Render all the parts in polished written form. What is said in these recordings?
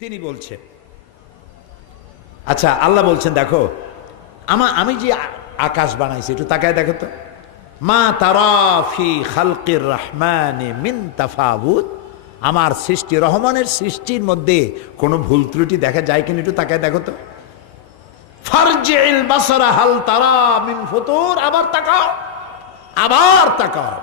তিনি বলছেন, আচ্ছা আল্লাহ বলছেন দেখো আমি যে আকাশ বানাইছি একটু তাকায় দেখো তো, মা তারা ফি খালকির রহমানে মিন তাফাউত, আমার সৃষ্টি রহমানের সৃষ্টির মধ্যে কোনো ভুল ত্রুটি দেখা যায় কিনা একটু তাকায় দেখো তো। ফারজিল বাসারা হাল তারা মিন ফুতুর, আবার তাকাও, আবার তাকাও।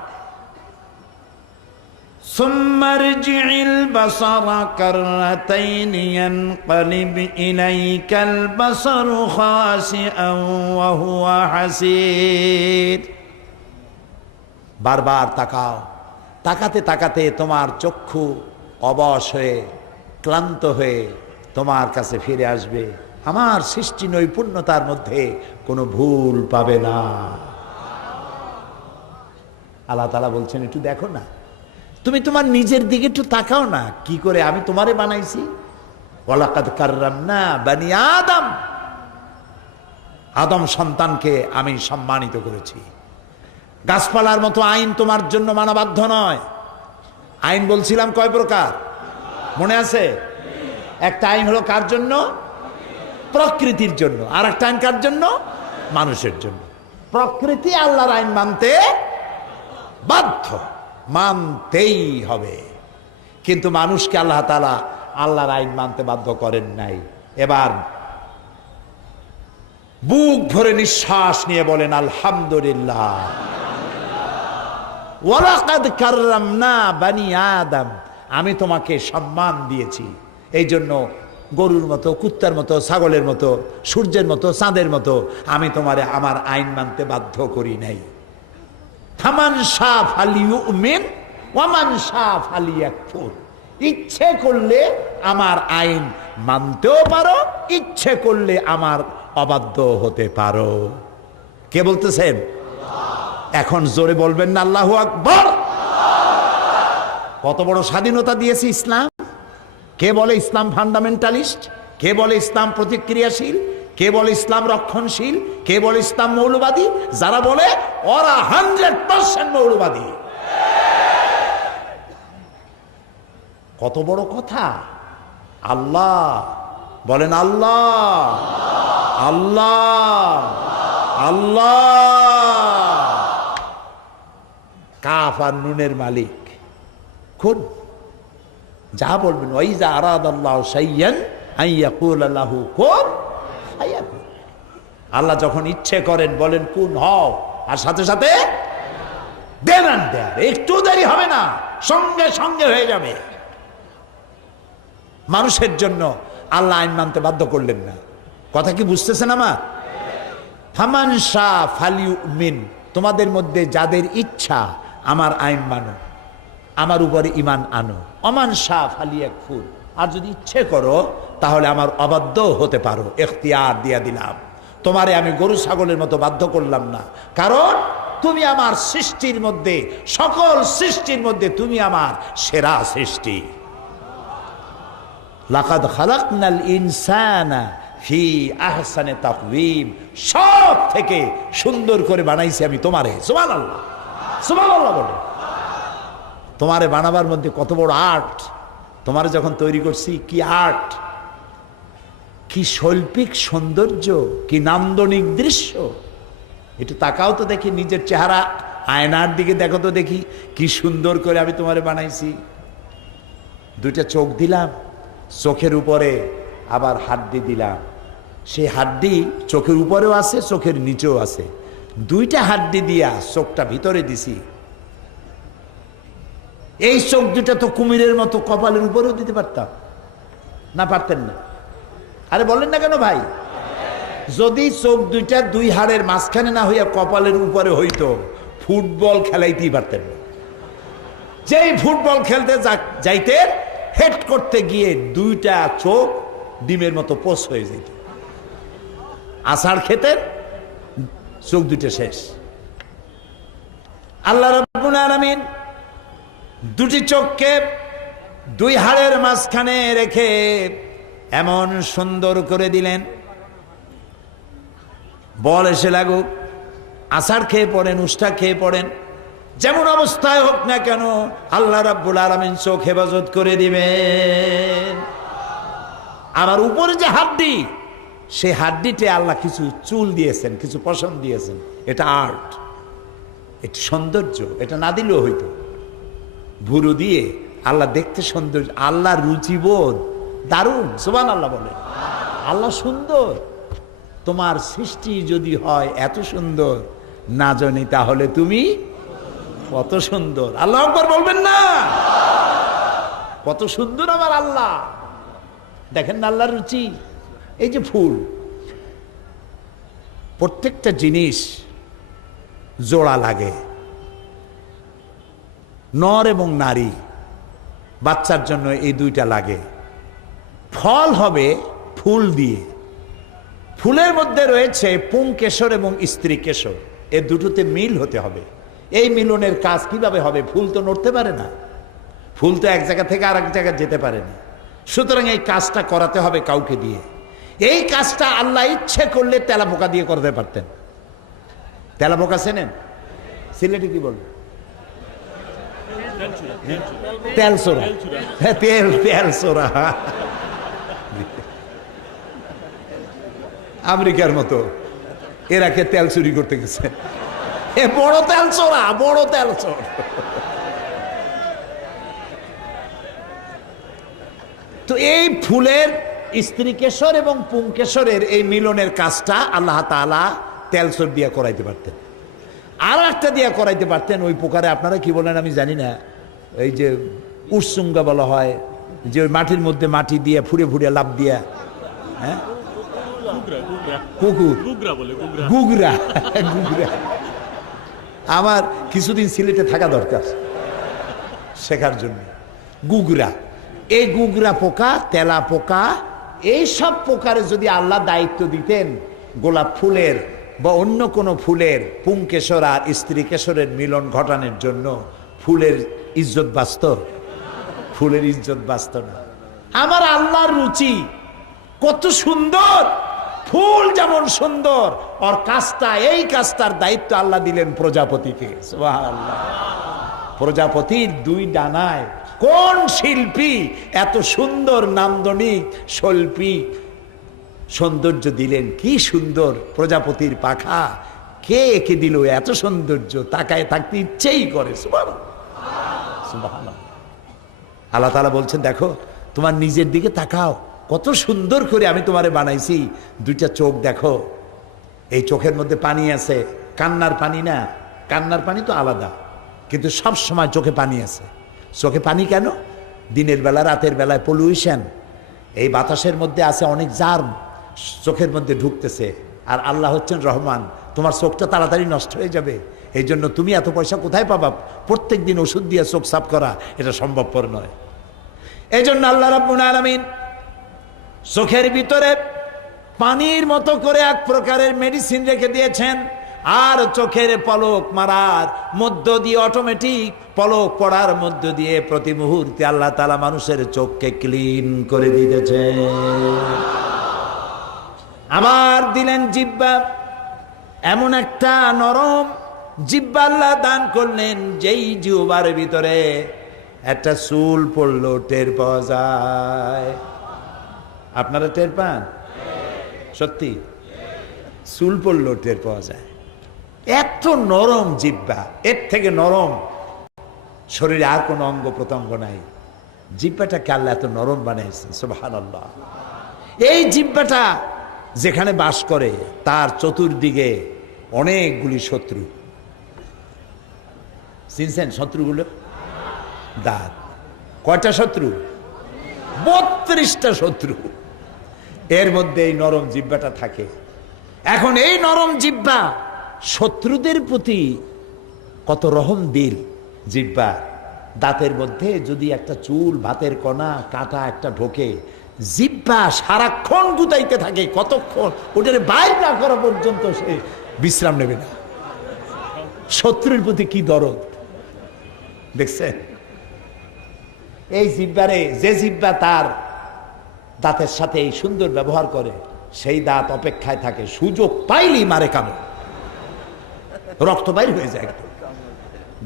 ثم ارجع البصر كرتين ينقلب إليك البصر خاسئا وهو حسير। বারবার তাকাও, তাকাতে তাকাতে তোমার চক্ষু অবশ হয়ে ক্লান্ত হয়ে তোমার কাছে ফিরে আসবে, আমার সৃষ্টি নৈপুণ্যতার মধ্যে কোনো ভুল পাবে না। আল্লাহ তাআলা বলছেন একটু দেখো না, তুমি তোমার নিজের দিকে একটু তাকাও না, কি করে আমি তোমারে বানাইছি। ওয়ালাকাদ কাররামনা বানি আদম, আদম সন্তানকে আমি সম্মানিত করেছি। গাছপালার মতো আইন তোমার জন্য মানা বাধ্য নয়। আইন বলছিলাম কয় প্রকার মনে আছে? একটা আইন হলো কার জন্য? প্রকৃতির জন্য। আর একটা আইন কার জন্য? মানুষের জন্য। প্রকৃতি আল্লাহর আইন মানতে বাধ্য, মানতেই হবে, কিন্তু মানুষকে আল্লাহ তাআলা আল্লাহর আইন মানতে বাধ্য করেন নাই। এবার বুক ভরে নিঃশ্বাস নিয়ে বলেন আলহামদুলিল্লাহ। ওয়ালাকাদ কাররামনা বানি আদম, আমি তোমাকে সম্মান দিয়েছি। এই জন্য গরুর মতো, কুত্তার মতো, ছাগলের মতো, সূর্যের মতো, চাঁদের মতো আমি তোমারে আমার আইন মানতে বাধ্য করি নাই। ফামান শাআ ফালিউমিন ওয়া মান শাআ ফালিয়াকফুর, ইচ্ছে করলে আমার আইন মানতেও পারো, ইচ্ছে করলে আমার অবাধ্য হতে পারো। কে বলতেছেন? এখন জোরে বলবেন না আল্লাহু আকবার। কত বড় স্বাধীনতা দিয়েছে ইসলাম। কে বলে ইসলাম ফান্ডামেন্টালিস্ট? কে বলে ইসলাম প্রতিক্রিয়াশীল? কে বলে ইসলাম রক্ষণশীল? কে বলে ইসলাম মৌলবাদী? যারা বলে ওরা 100% মৌলবাদী। কত বড় কথা। আল্লাহ বলেন, আল্লাহ আল্লাহ আল্লাহ। কাফ আর নুনের মালিক, খুন যা বলবেন, ওয়াইজা আরাদাল্লাহু শাইয়ান আইয়াকুলা লাহু কুন ফায়াকুন। আল্লাহ যখন ইচ্ছে করেন বলেন কুন হও, আর সাথে সাথে দেন আর দেয়ার, একটু দেরি হবে না, সঙ্গে সঙ্গে হয়ে যাবে। মানুষের জন্য আল্লাহ আইন মানতে বাধ্য করলেন না। কথা কি বুঝতেছেন আমার? ফামান শাআ ফালিউমিন, তোমাদের মধ্যে যাদের ইচ্ছা আমার আইন মানো, আমার উপরে ঈমান আনো। ওমান শাআ ফালিয়াকফুর, আর যদি ইচ্ছে করো তাহলে আমার অবাধ্য হতে পারো, এখতিয়ার দিয়া দিলাম। তোমারে আমি গরু ছাগলের মতো বাধ্য করলাম না, কারণ তুমি আমার সৃষ্টির মধ্যে, সকল সৃষ্টির মধ্যে তুমি আমার সেরা সৃষ্টি। লাকাদ খালাকনাল ইনসানা ফি আহসানি তাকওয়িম, সব থেকে সুন্দর করে বানাইছি আমি তোমারে। সুবহানাল্লাহ, সুবহানাল্লাহ বলে। তোমারে বানাবার মধ্যে কত বড় আর্ট। তোমারে যখন তৈরি করছি, কি আর্ট, কি শৈল্পিক সৌন্দর্য, কি নান্দনিক দৃশ্য। একটু তাকাও তো দেখি নিজের চেহারা, আয়নার দিকে দেখো তো দেখি কি সুন্দর করে আমি তোমারে বানাইছি। দুইটা চোখ দিলাম, চোখের উপরে আবার হাড্ডি দিলাম। সেই হাড্ডি চোখের উপরেও আছে, চোখের নিচেও আছে। দুইটা হাড্ডি দিয়া চোখটা ভিতরে দিছি। এই চোখ দুটা তো কুমিরের মতো কপালের উপরেও দিতে পারতাম না, পারতেন না? আরে বলেন না কেন ভাই? যদি চোখ দুইটা দুই হাড়ের মাঝখানে না হইয়া কপালের উপরে হইতো, ফুটবল খেলাইতেই পারতেন না। যেই ফুটবল খেলতে যাইতেন, হেড করতে গিয়ে দুইটা চোখ ডিমের মতো পোষ হয়ে যেত। আষাঢ় খেতেন, চোখ দুইটা শেষ। আল্লাহ রাব্বুল আলামিন দুটি চোখকে দুই হাড়ের মাঝখানে রেখে এমন সুন্দর করে দিলেন, বল এসে লাগুক, আষাঢ় খেয়ে পড়েন, উষ্টা খেয়ে পড়েন, যেমন অবস্থায় হোক না কেন আল্লাহ রাব্বুল আলামিন চোখ হেফাজত করে দিবেন। আবার উপরে যে হাড্ডি, সেই হাড্ডিতে আল্লাহ কিছু চুল দিয়েছেন, কিছু পশম দিয়েছেন। এটা আর্ট, এটা সৌন্দর্য। এটা না দিলেও হইতো। ভুরু দিয়ে আল্লাহ দেখতে সৌন্দর্য, আল্লাহ রুচিবোধ দারুণ। সুবহানাল্লাহ বলে। আল্লাহ সুন্দর। তোমার সৃষ্টি যদি হয় এত সুন্দর না জানি, তাহলে তুমি কত সুন্দর। আল্লাহু আকবার বলবেন না? কত সুন্দর আমার আল্লাহ। দেখেন না আল্লাহর রুচি। এই যে ফুল, প্রত্যেকটা জিনিস জোড়া লাগে। নর এবং নারী, বাচ্চার জন্য এই দুইটা লাগে। ফল হবে ফুল দিয়ে। ফুলের মধ্যে রয়েছে পুংকেশর এবং স্ত্রী কেশর, এ দুটোতে মিল হতে হবে। এই মিলনের কাজ কিভাবে হবে? ফুল তো নড়তে পারে না, ফুল তো এক জায়গা থেকে আরেক জায়গায় যেতে পারে না। সুতরাং এই কাজটা করাতে হবে কাউকে দিয়ে। এই কাজটা আল্লাহ ইচ্ছে করলে তেলাপোকা দিয়ে করতে পারতেন। তেলাপোকা চেনেন? সিলেটে কি বলবো? তেলচোরা। হ্যাঁ, তেলচোরা। আমেরিকার মতো এরাকে তেল চুরি করতে গেছে। এ বড় তেলচোরা, বড় তেলচোর। তো এই ফুলের স্ত্রী কেশর এবং পুংকেশরের এই মিলনের কাজটা আল্লাহ তাআলা তেলচোর দিয়ে করাইতে পারতেন। আর একটা দিয়ে করাইতে পারতেন। ওই পোকারে আপনারা কি বলেন আমি জানি না, এই যে উৎসুঙ্গা বলা হয়, যে ওই মাটির মধ্যে মাটি দিয়ে ফুড়ে ফুড়ে লাভ দিয়া, হ্যাঁ, কুকুর, গুগরা। গুগরা আমার কিছুদিন সিলেটে থাকা দরকার শেখার জন্য। গুগরা, এই গুগরা পোকা, তেলা পোকা, এই সব পোকারে যদি আল্লাহ দায়িত্ব দিতেন গোলাপ ফুলের বা অন্য কোনো ফুলের পুংকেশর আর স্ত্রী কেশরের মিলন ঘটানোর জন্য, ফুলের ইজ্জত বাঁচত? ফুলের ইজ্জত বাঁচত না। আমার আল্লাহর রুচি কত সুন্দর। ফুল যেমন সুন্দর, আর কাজটা, এই কাজটার দায়িত্ব আল্লাহ দিলেন প্রজাপতিকে। সুবহানাল্লাহ। প্রজাপতির দুই ডানায় কোন শিল্পী এত সুন্দর নান্দনিক শৈল্পিক সৌন্দর্য দিলেন? কি সুন্দর প্রজাপতির পাখা, কে এঁকে দিল এত সৌন্দর্য? তাকায় থাকতে ইচ্ছেই করে। সুবহানাল্লাহ। আল্লাহ তাআলা বলছেন, দেখো তোমার নিজের দিকে তাকাও, কত সুন্দর করে আমি তোমারে বানাইছি। দুইটা চোখ দেখো, এই চোখের মধ্যে পানি আছে, কান্নার পানি না, কান্নার পানি তো আলাদা, কিন্তু সব সময় চোখে পানি আছে। চোখে পানি কেন? দিনের বেলা রাতের বেলায় পলিউশন, এই বাতাসের মধ্যে আছে অনেক জার্ম, চোখের মধ্যে ঢুকতেছে। আর আল্লাহ হচ্ছেন রহমান, তোমার চোখটা তাড়াতাড়ি নষ্ট হয়ে যাবে। এই জন্য তুমি এত পয়সা কোথায় পাবা? প্রত্যেক দিন ওষুধ দিয়ে চোখ সাফ করা এটা সম্ভবপর নয়। এই জন্য আল্লাহ রাব্বুল আলামিন চোখের ভিতরে পানির মতো করে এক প্রকারের মেডিসিন রেখে দিয়েছেন। আর চোখের পলক মারার মধ্য দিয়ে, অটোমেটিক পলক পড়ার মধ্য দিয়ে প্রতি মুহূর্তে আল্লাহ তাআলা মানুষের চোখকে ক্লিন করে দিতেছে। আবার দিলেন জিহ্বা, এমন একটা নরম জিহ্বা আল্লাহ দান করলেন, যেই জিহ্বার ভিতরে একটা চুল পড়লো টের পাওয়া যায়। আপনারা টের পান? সত্যি চুল পড়লো টের পাওয়া যায়। এত নরম জিহ্বা, এর থেকে নরম শরীরে আর কোনো অঙ্গ প্রত্যঙ্গ নাই। জিহ্বাটাকে আল্লাহ এত নরম বানিয়েছেন। সুবহানাল্লাহ। এই জিহ্বাটা যেখানে বাস করে তার চতুর্দিকে অনেকগুলি শত্রু। চিনছেন শত্রুগুলো? দাঁত। কয়টা শত্রু? 32টা শত্রু এর মধ্যে এই নরম জিহ্বাটা থাকে। এখন এই নরম জিহ্বা শত্রুদের প্রতি কত রহম দিল। জিহ্বা দাঁতের মধ্যে যদি একটা চুল, ভাতের কণা, কাঁটা একটা ঢোকে, জিহ্বা সারাক্ষণ গুতাইতে থাকে। কতক্ষণ? ওটার বাইর না করা পর্যন্ত সে বিশ্রাম নেবে না। শত্রুর প্রতি কি দরদ দেখছেন? এই জিহ্বারে, যে জিহ্বা তার দাঁতের সাথে এই সুন্দর ব্যবহার করে, সেই দাঁত অপেক্ষায় থাকে, সুযোগ পাইলেই মারে কামড়, রক্ত বাইর হয়ে যায় একদম।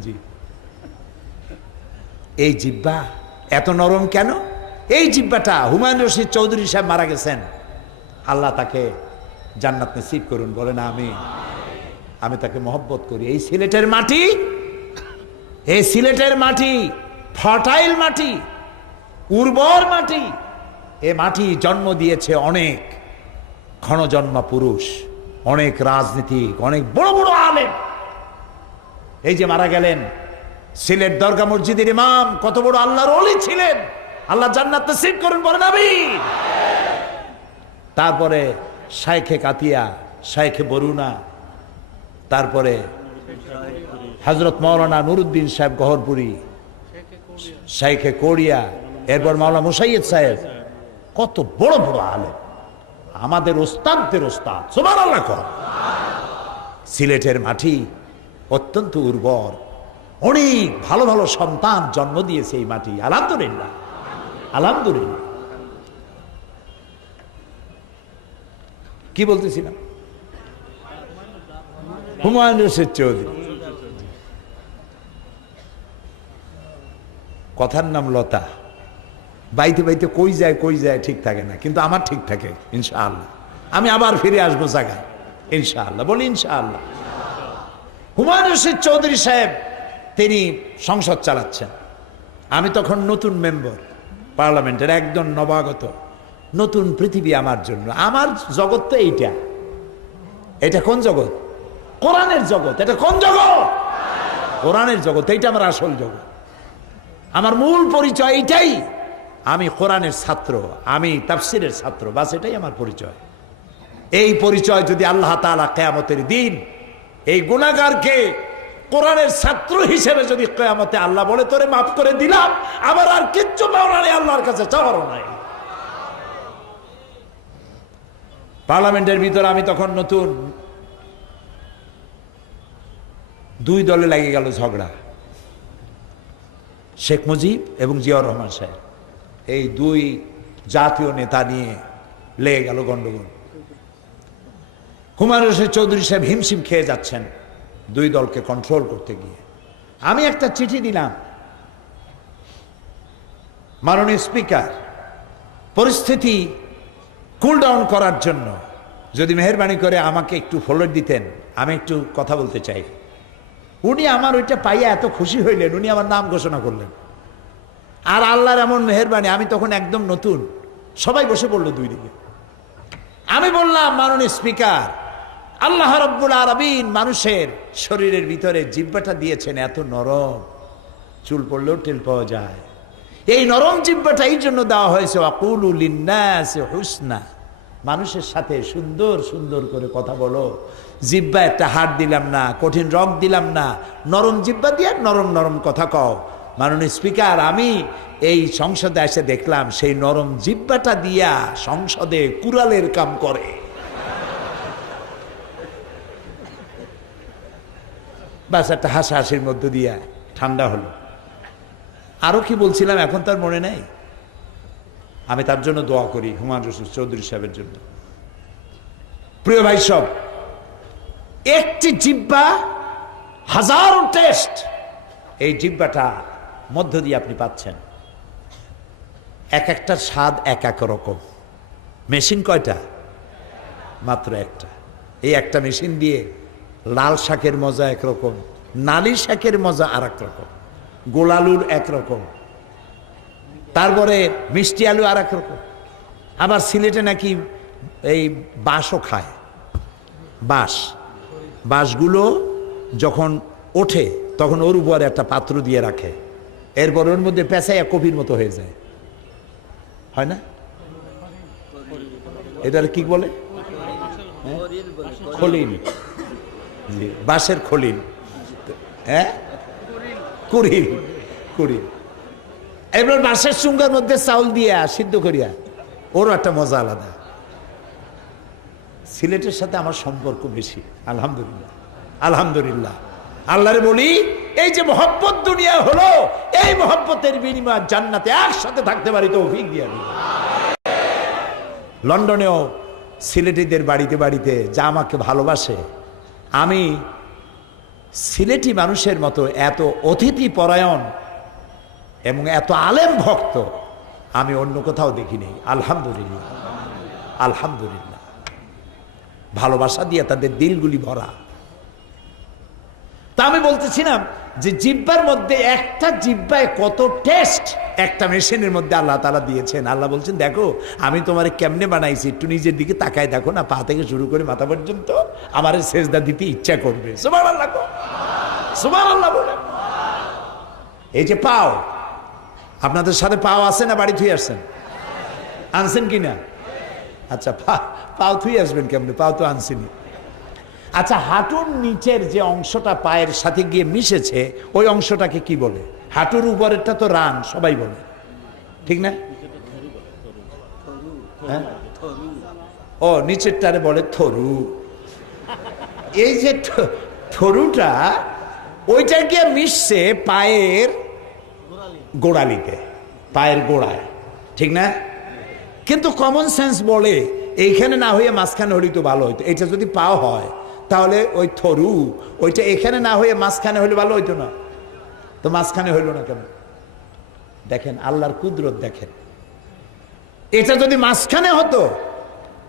জি, এই জিহ্বা এত নরম কেন? এই জিহ্বাটা হুমায়ুন রশিদ চৌধুরী সাহেব মারা গেছেন, আল্লাহ তাকে জান্নাত নসিব করুন, বলে না আমি তাকে মহব্বত করি। এই সিলেটের মাটি ফার্টাইল মাটি, উর্বর মাটি। এ মাটি জন্ম দিয়েছে অনেক ক্ষণজন্মা পুরুষ, অনেক রাজনীতিক, অনেক বড় বড় আলেম। এই যে মারা গেলেন সিলেট দরগা মসজিদের ইমাম, কত বড় আল্লাহর ওলি ছিলেন, আল্লাহ জান্নাত নসিব করুন, বলেন আমিন। তারপরে শাইখে কাতিয়া, শাইখে বরুণা, তারপরে হযরত মাওলানা নুরুদ্দিন সাহেব গহরপুরি, শাইখে কোড়িয়া, এরপর মাওলানা মুসাইয়দ সাহেব, কত বড় বড় আলেম, আমাদের ওস্তাদদের ওস্তাদ, সুবহানাল্লাহ। সিলেটের মাটি অত্যন্ত উর্বর, অনেক ভালো ভালো সন্তান জন্ম দিয়েছে এই মাটি, আলহামদুলিল্লাহ, আলহামদুলিল্লাহ। কি বলতেছিলাম? হুমায়ুন রশিদ চৌধুরী, কথার নাম লতা। বাইতে বাইতে কই যায় ঠিক থাকে না, কিন্তু আমার ঠিক থাকে ইনশাআল্লাহ। আমি আবার ফিরে আসবো জায়গায় ইনশাআল্লাহ, বলি ইনশাআল্লাহ। হুমায়ুন রশিদ চৌধুরী সাহেব তিনি সংসদ চালাচ্ছেন, আমি তখন নতুন মেম্বার পার্লামেন্টের, একদম নবাগত, নতুন পৃথিবী আমার জন্য। আমার জগৎ তো এটা কোন জগৎ? কোরআনের জগৎ। এটা কোন জগৎ? কোরআনের জগৎ। এইটা আমার আসল জগৎ, আমার মূল পরিচয় এইটাই। আমি কোরআনের ছাত্র, আমি তাফসীরের ছাত্র, বাস এটাই আমার পরিচয়। এই পরিচয় যদি আল্লাহ তাআলা কিয়ামতের দিন এই গুনাহগারকে কোরআনের ছাত্র হিসেবে যদি কিয়ামতে আল্লাহ বলে তোরে মাফ করে দিলাম, আমার আর কিচ্ছু পাওয়ার নেই, আল্লাহর কাছে চাওয়ারও নাই। পার্লামেন্টের ভিতরে আমি তখন নতুন, দুই দলে লেগে গেল ঝগড়া, শেখ মুজিব এবং জিয়াউর রহমান সাহেব, এই দুই জাতীয় নেতা নিয়ে লেগে গেল গন্ডগোল। হুমায়ুন রশিদ চৌধুরী সাহেব হিমশিম খেয়ে যাচ্ছেন দুই দলকে কন্ট্রোল করতে গিয়ে। আমি একটা চিঠি দিলাম, মাননীয় স্পিকার, পরিস্থিতি কুল ডাউন করার জন্য যদি মেহেরবানি করে আমাকে একটু ফলোর দিতেন, আমি একটু কথা বলতে চাই। উনি আমার ওইটা পাইয়া এত খুশি হইলেন, উনি আমার নাম ঘোষণা করলেন। আর আল্লাহর এমন মেহেরবানি, আমি তখন একদম নতুন, সবাই বসে পড়লো দুই দিকে। আমি বললাম, মাননীয় স্পিকার, আল্লাহ রাব্বুল আলামিন মানুষের শরীরের ভিতরে জিহ্বাটা দিয়েছেন এত নরম, চুল পড়লেও টেল পাওয়া যায়। এই নরম জিহ্বাটা এই জন্য দেওয়া হয়েছে, ওয়াকুলু লিন্নাসি হুসনা, মানুষের সাথে সুন্দর সুন্দর করে কথা বলো। জিহ্বা একটা হাড় দিলাম না, কঠিন রগ দিলাম না, নরম জিহ্বা দিয়ে নরম নরম কথা কও। মাননীয় স্পিকার, আমি এই সংসদে এসে দেখলাম সেই নরম জিহ্বাটা দিয়া সংসদে কুড়ালের কাম করে। বাস একটা হাসাহাসির মধ্য দিয়া ঠান্ডা হলো। আরো কি বলছিলাম এখন তার মনে নাই। আমি তার জন্য দোয়া করি, হুমায়ুন রশিদ চৌধুরী সাহেবের জন্য। প্রিয় ভাই সব, একটি জিহ্বা হাজারো টেস্ট, এই জিহ্বাটা মধ্য দিয়ে আপনি পাচ্ছেন। এক একটা স্বাদ এক এক রকম। মেশিন কয়টা? মাত্র একটা। এই একটা মেশিন দিয়ে লাল শাকের মজা একরকম, নালি শাকের মজা আর এক রকম, গোলালুর একরকম, তারপরে মিষ্টি আলু আর এক রকম। আবার সিলেটে নাকি এই বাঁশও খায়। বাঁশগুলো যখন ওঠে তখন ওর উপরে একটা পাত্র দিয়ে রাখে, এরপর ওর মধ্যে পেঁচাইয়া কপির মতো হয়ে যায়, হয় না? এটার কি বলে? খলিল, বাঁশের খলিল, হ্যাঁ, কুড়িল। এবার বাঁশের চুঙ্গার মধ্যে চাউল দিয়া সিদ্ধ করিয়া, ওরও একটা মজা আলাদা। সিলেটের সাথে আমার সম্পর্ক বেশি, আলহামদুলিল্লাহ, আলহামদুলিল্লাহ। আল্লাহরে বলি, এই যে মহব্বত দুনিয়া হলো, এই মহব্বতের বিনিময়ে জান্নাতে একসাথে থাকতে পারি, তৌফিক দিয়া দিন। লন্ডনেও সিলেটিদের বাড়িতে বাড়িতে যা আমাকে ভালোবাসে, আমি সিলেটি মানুষের মতো এত অতিথি পরায়ণ এবং এত আলেম ভক্ত আমি অন্য কোথাও দেখি নেই। আলহামদুলিল্লাহ, আলহামদুলিল্লাহ। ভালোবাসা দিয়ে তাদের দিলগুলি ভরা। তা আমি বলতেছিলাম যে জিহ্বার মধ্যে, একটা জিহ্বায় কত টেস্ট একটা মেশিনের মধ্যে আল্লাহ তাআলা দিয়েছেন। আল্লাহ বলছেন, দেখো আমি তোমারে কেমনে বানাইছি, একটু নিজের দিকে তাকায় দেখো না, পা থেকে শুরু করে মাথা পর্যন্ত আমারে সেজদা দিতে ইচ্ছা করবে। সুবহানাল্লাহ, সুবহানাল্লাহ বলে। এই যে পাও, আপনাদের সাথে পাও আছে না বাড়ি থুই আসছেন? আনছেন কিনা? আচ্ছা, পাও থুই আসবেন কেমনে? পাও তো আনছেনি। আচ্ছা, হাঁটুর নিচের যে অংশটা পায়ের সাথে গিয়ে মিশেছে, ওই অংশটাকে কি বলে? হাঁটুর উপরেরটা তো রান, সবাই বলে, ঠিক না? হ্যাঁ, ও নিচেরটারে বলে থরু। এই যে থরুটা, ওইটা গিয়ে মিশছে পায়ের গোড়ালিতে, পায়ের গোড়ায়, ঠিক না? কিন্তু কমন সেন্স বলে এইখানে না হয়ে মাঝখানে হলেই তো ভালো হইতো। এটা যদি পাও হয় তাহলে ওই থরু, ওইটা এখানে না হয়ে মাঝখানে হলে ভালো হইতো না? তো মাঝখানে হইল না কেন? দেখেন আল্লাহর কুদরত দেখেন। এটা যদি মাঝখানে হতো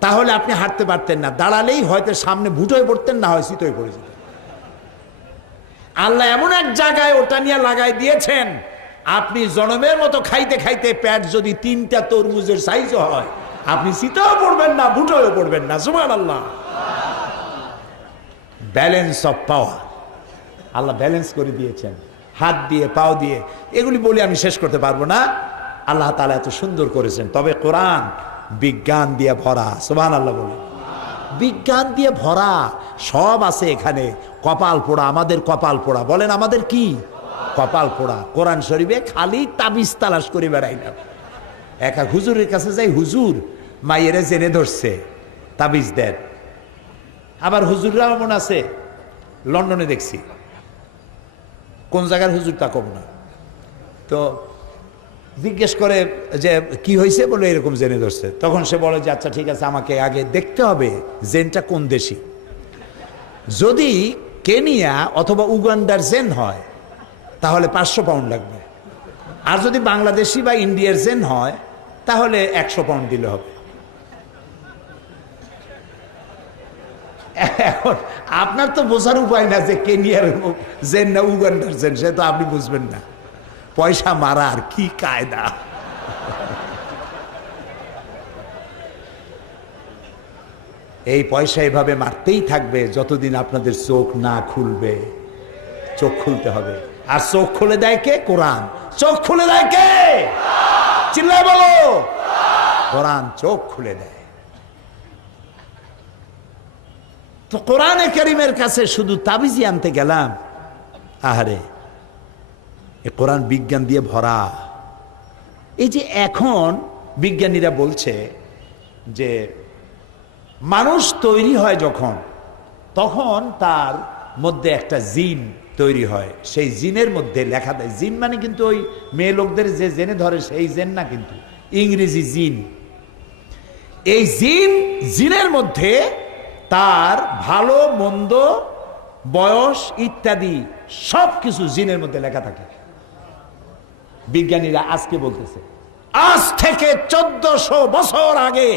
তাহলে আপনি হাঁটতে পারতেন না, দাঁড়ালেই হয়তো সামনে ভুটোয় পড়তেন, না হয় শীতই পড়ে যেতেন। আল্লাহ এমন এক জায়গায় ওটা নিয়ে লাগাই দিয়েছেন, আপনি জনমের মতো খাইতে খাইতে পেট যদি 3টা তরমুজের সাইজও হয়, আপনি শীতেও পড়বেন না, ভুটোয়ও পড়বেন না। সুবহানাল্লাহ। Balance of power, Allah balance করে দিয়েছেন হাত দিয়ে, পাও দিয়ে। এগুলি বলে আমি শেষ করতে পারবো না। আল্লাহ তাআলা এত সুন্দর করেছেন। তবে কোরআন বিজ্ঞান দিয়ে ভরা। সুবহানাল্লাহ বলে। বিজ্ঞান দিয়ে ভরা, সব আছে এখানে। কপাল পোড়া, আমাদের কপাল পোড়া। বলেন আমাদের কি কপাল পোড়া? কোরআন শরীফে খালি তাবিজ তালাশ করে বেড়াই না। এক হুজুরের কাছে যাই, হুজুর মাইয়েরে জেনে ধরছে, তাবিজ দেন। আবার হুজুররা এমন আছে, লন্ডনে দেখছি, কোন জায়গার হুজুর তা কম না, তো জিজ্ঞেস করে যে কি হয়েছে, বলে এরকম জেনে ধরছে। তখন সে বলে যে আচ্ছা ঠিক আছে, আমাকে আগে দেখতে হবে জেনটা কোন দেশি। যদি কেনিয়া অথবা উগান্ডার জেন হয় তাহলে 500 পাউন্ড লাগবে, আর যদি বাংলাদেশি বা ইন্ডিয়ার জেন হয় তাহলে 100 পাউন্ড দিলে হবে। এখন আপনার তো বোঝার উপায় না যে কেনিয়ার জেন না উগান্ডার জেন, সে তো আপনি বুঝবেন না। পয়সা মারার কি কায়দা! এই পয়সা এভাবে মারতেই থাকবে যতদিন আপনাদের চোখ না খুলবে। চোখ খুলতে হবে। আর চোখ খুলে দেয় কে? কোরআন। চোখ খুলে দেয় কে? চিল্লায় বলো। কোরআন চোখ খুলে দেয়। তো কোরআনে কারীমের কাছে শুধু তাবিজি আনতে গেলাম, আহারে এ কোরআন বিজ্ঞান দিয়ে ভরা। এই যে এখন বিজ্ঞানীরা বলছে যে মানুষ তৈরি হয় যখন, তখন তার মধ্যে একটা জিন তৈরি হয়। সেই জিনের মধ্যে লেখা দেয়, জিন মানে কিন্তু ওই মেয়ে লোকদের যে জেনে ধরে সেই জেন না, কিন্তু ইংরেজি জিন। এই জিনের মধ্যে তার ভালো মন্দ, বয়স ইত্যাদি সব কিছু জিনের মধ্যে লেখা থাকে। বিজ্ঞানীরা আজকে বলতেছে, আজ থেকে 1400 বছর আগে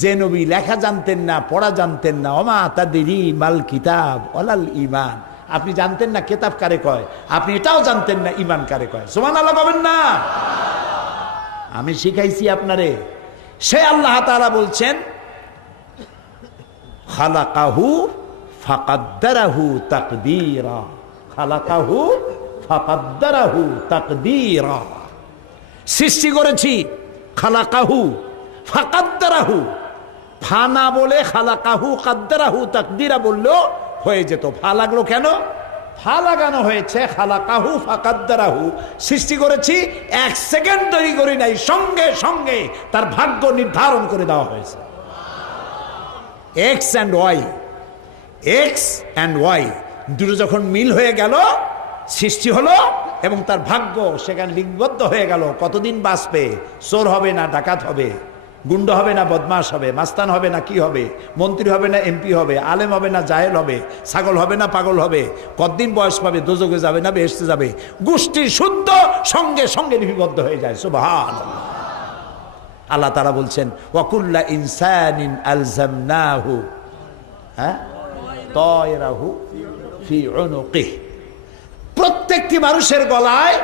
যে নবী লেখা জানতেন না, পড়া জানতেন না, ওমা তাদরি মাল কিতাব ওয়ালাল ঈমান, আপনি জানতেন না কিতাব কারে কয়, আপনি এটাও জানতেন না ঈমান কারে কয়। সুবহানাল্লাহ বলেন না? আমি শিখাইছি আপনারে। সে আল্লাহ তাআলা বলছেন, খালাকাহু ফাকাদ্দারাহু তাকদীরা, খালাকাহু ফাকাদ্দারাহু তাকদীরা। সৃষ্টি করেছি, খালাকাহু ফাকাদ্দারাহু, ফা না বলে খালাকাহু কাদ্দারাহু তাকদীরা বললেও হয়ে যেত। ফা লাগলো কেন? ফা লাগানো হয়েছে খালাকাহু ফাকাদ্দারাহু। সৃষ্টি করেছি, 1 সেকেন্ড দেরি করি নাই, সঙ্গে সঙ্গে তার ভাগ্য নির্ধারণ করে দেওয়া হয়েছে। এক্স অ্যান্ড ওয়াই দুটো যখন মিল হয়ে গেল, সৃষ্টি হলো এবং তার ভাগ্য সেখানে লিঙ্গবদ্ধ হয়ে গেল। কতদিন বাঁচবে, চোর হবে না ডাকাত হবে, গুন্ড হবে না বদমাশ হবে, মাস্তান হবে না কি হবে, মন্ত্রী হবে না এমপি হবে, আলেম হবে না জাহেল হবে, ছাগল হবে না পাগল হবে, কতদিন বয়স পাবে, দোজখে যাবে না বেহেশতে যাবে, গোষ্ঠী শুদ্ধ সঙ্গে সঙ্গে লিপিবদ্ধ হয়ে যায়। সুবহানাল্লাহ। আল্লাহ তাআলা বলছেন ওয়াকুল্লা ইনসানিন আলজামনাহু তায়রাহু ফি উনুকিহি, প্রত্যেকটি মানুষের গলায়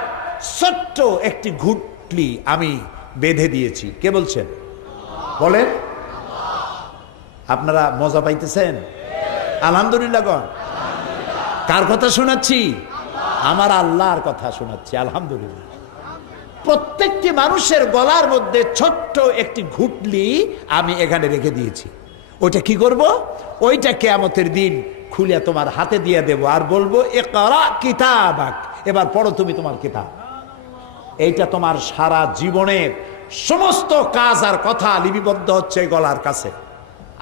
ছোট্ট একটি ঘুঁটলি আমি বেঁধে দিয়েছি। কে বলছেন? বলেন। আপনারা মজা পাইতেছেন? আলহামদুলিল্লাহ গণ। কার কথা শোনাচ্ছি? আমার আল্লাহর কথা শোনাচ্ছি। আলহামদুলিল্লাহ। প্রত্যেকটি মানুষের গলার মধ্যে ছোট্ট একটি ঘুঁটলি আমি এখানে রেখে দিয়েছি। ওইটা কি করব? ওইটা কিয়ামতের দিন খুলে তোমার হাতে দিয়ে দেব আর বলবো ইকরা কিতাবাক, এবার পড়ো তুমি তোমার কিতাব। এইটা তোমার সারা জীবনের সমস্ত কাজ আর কথা লিপিবদ্ধ হচ্ছে গলার কাছে।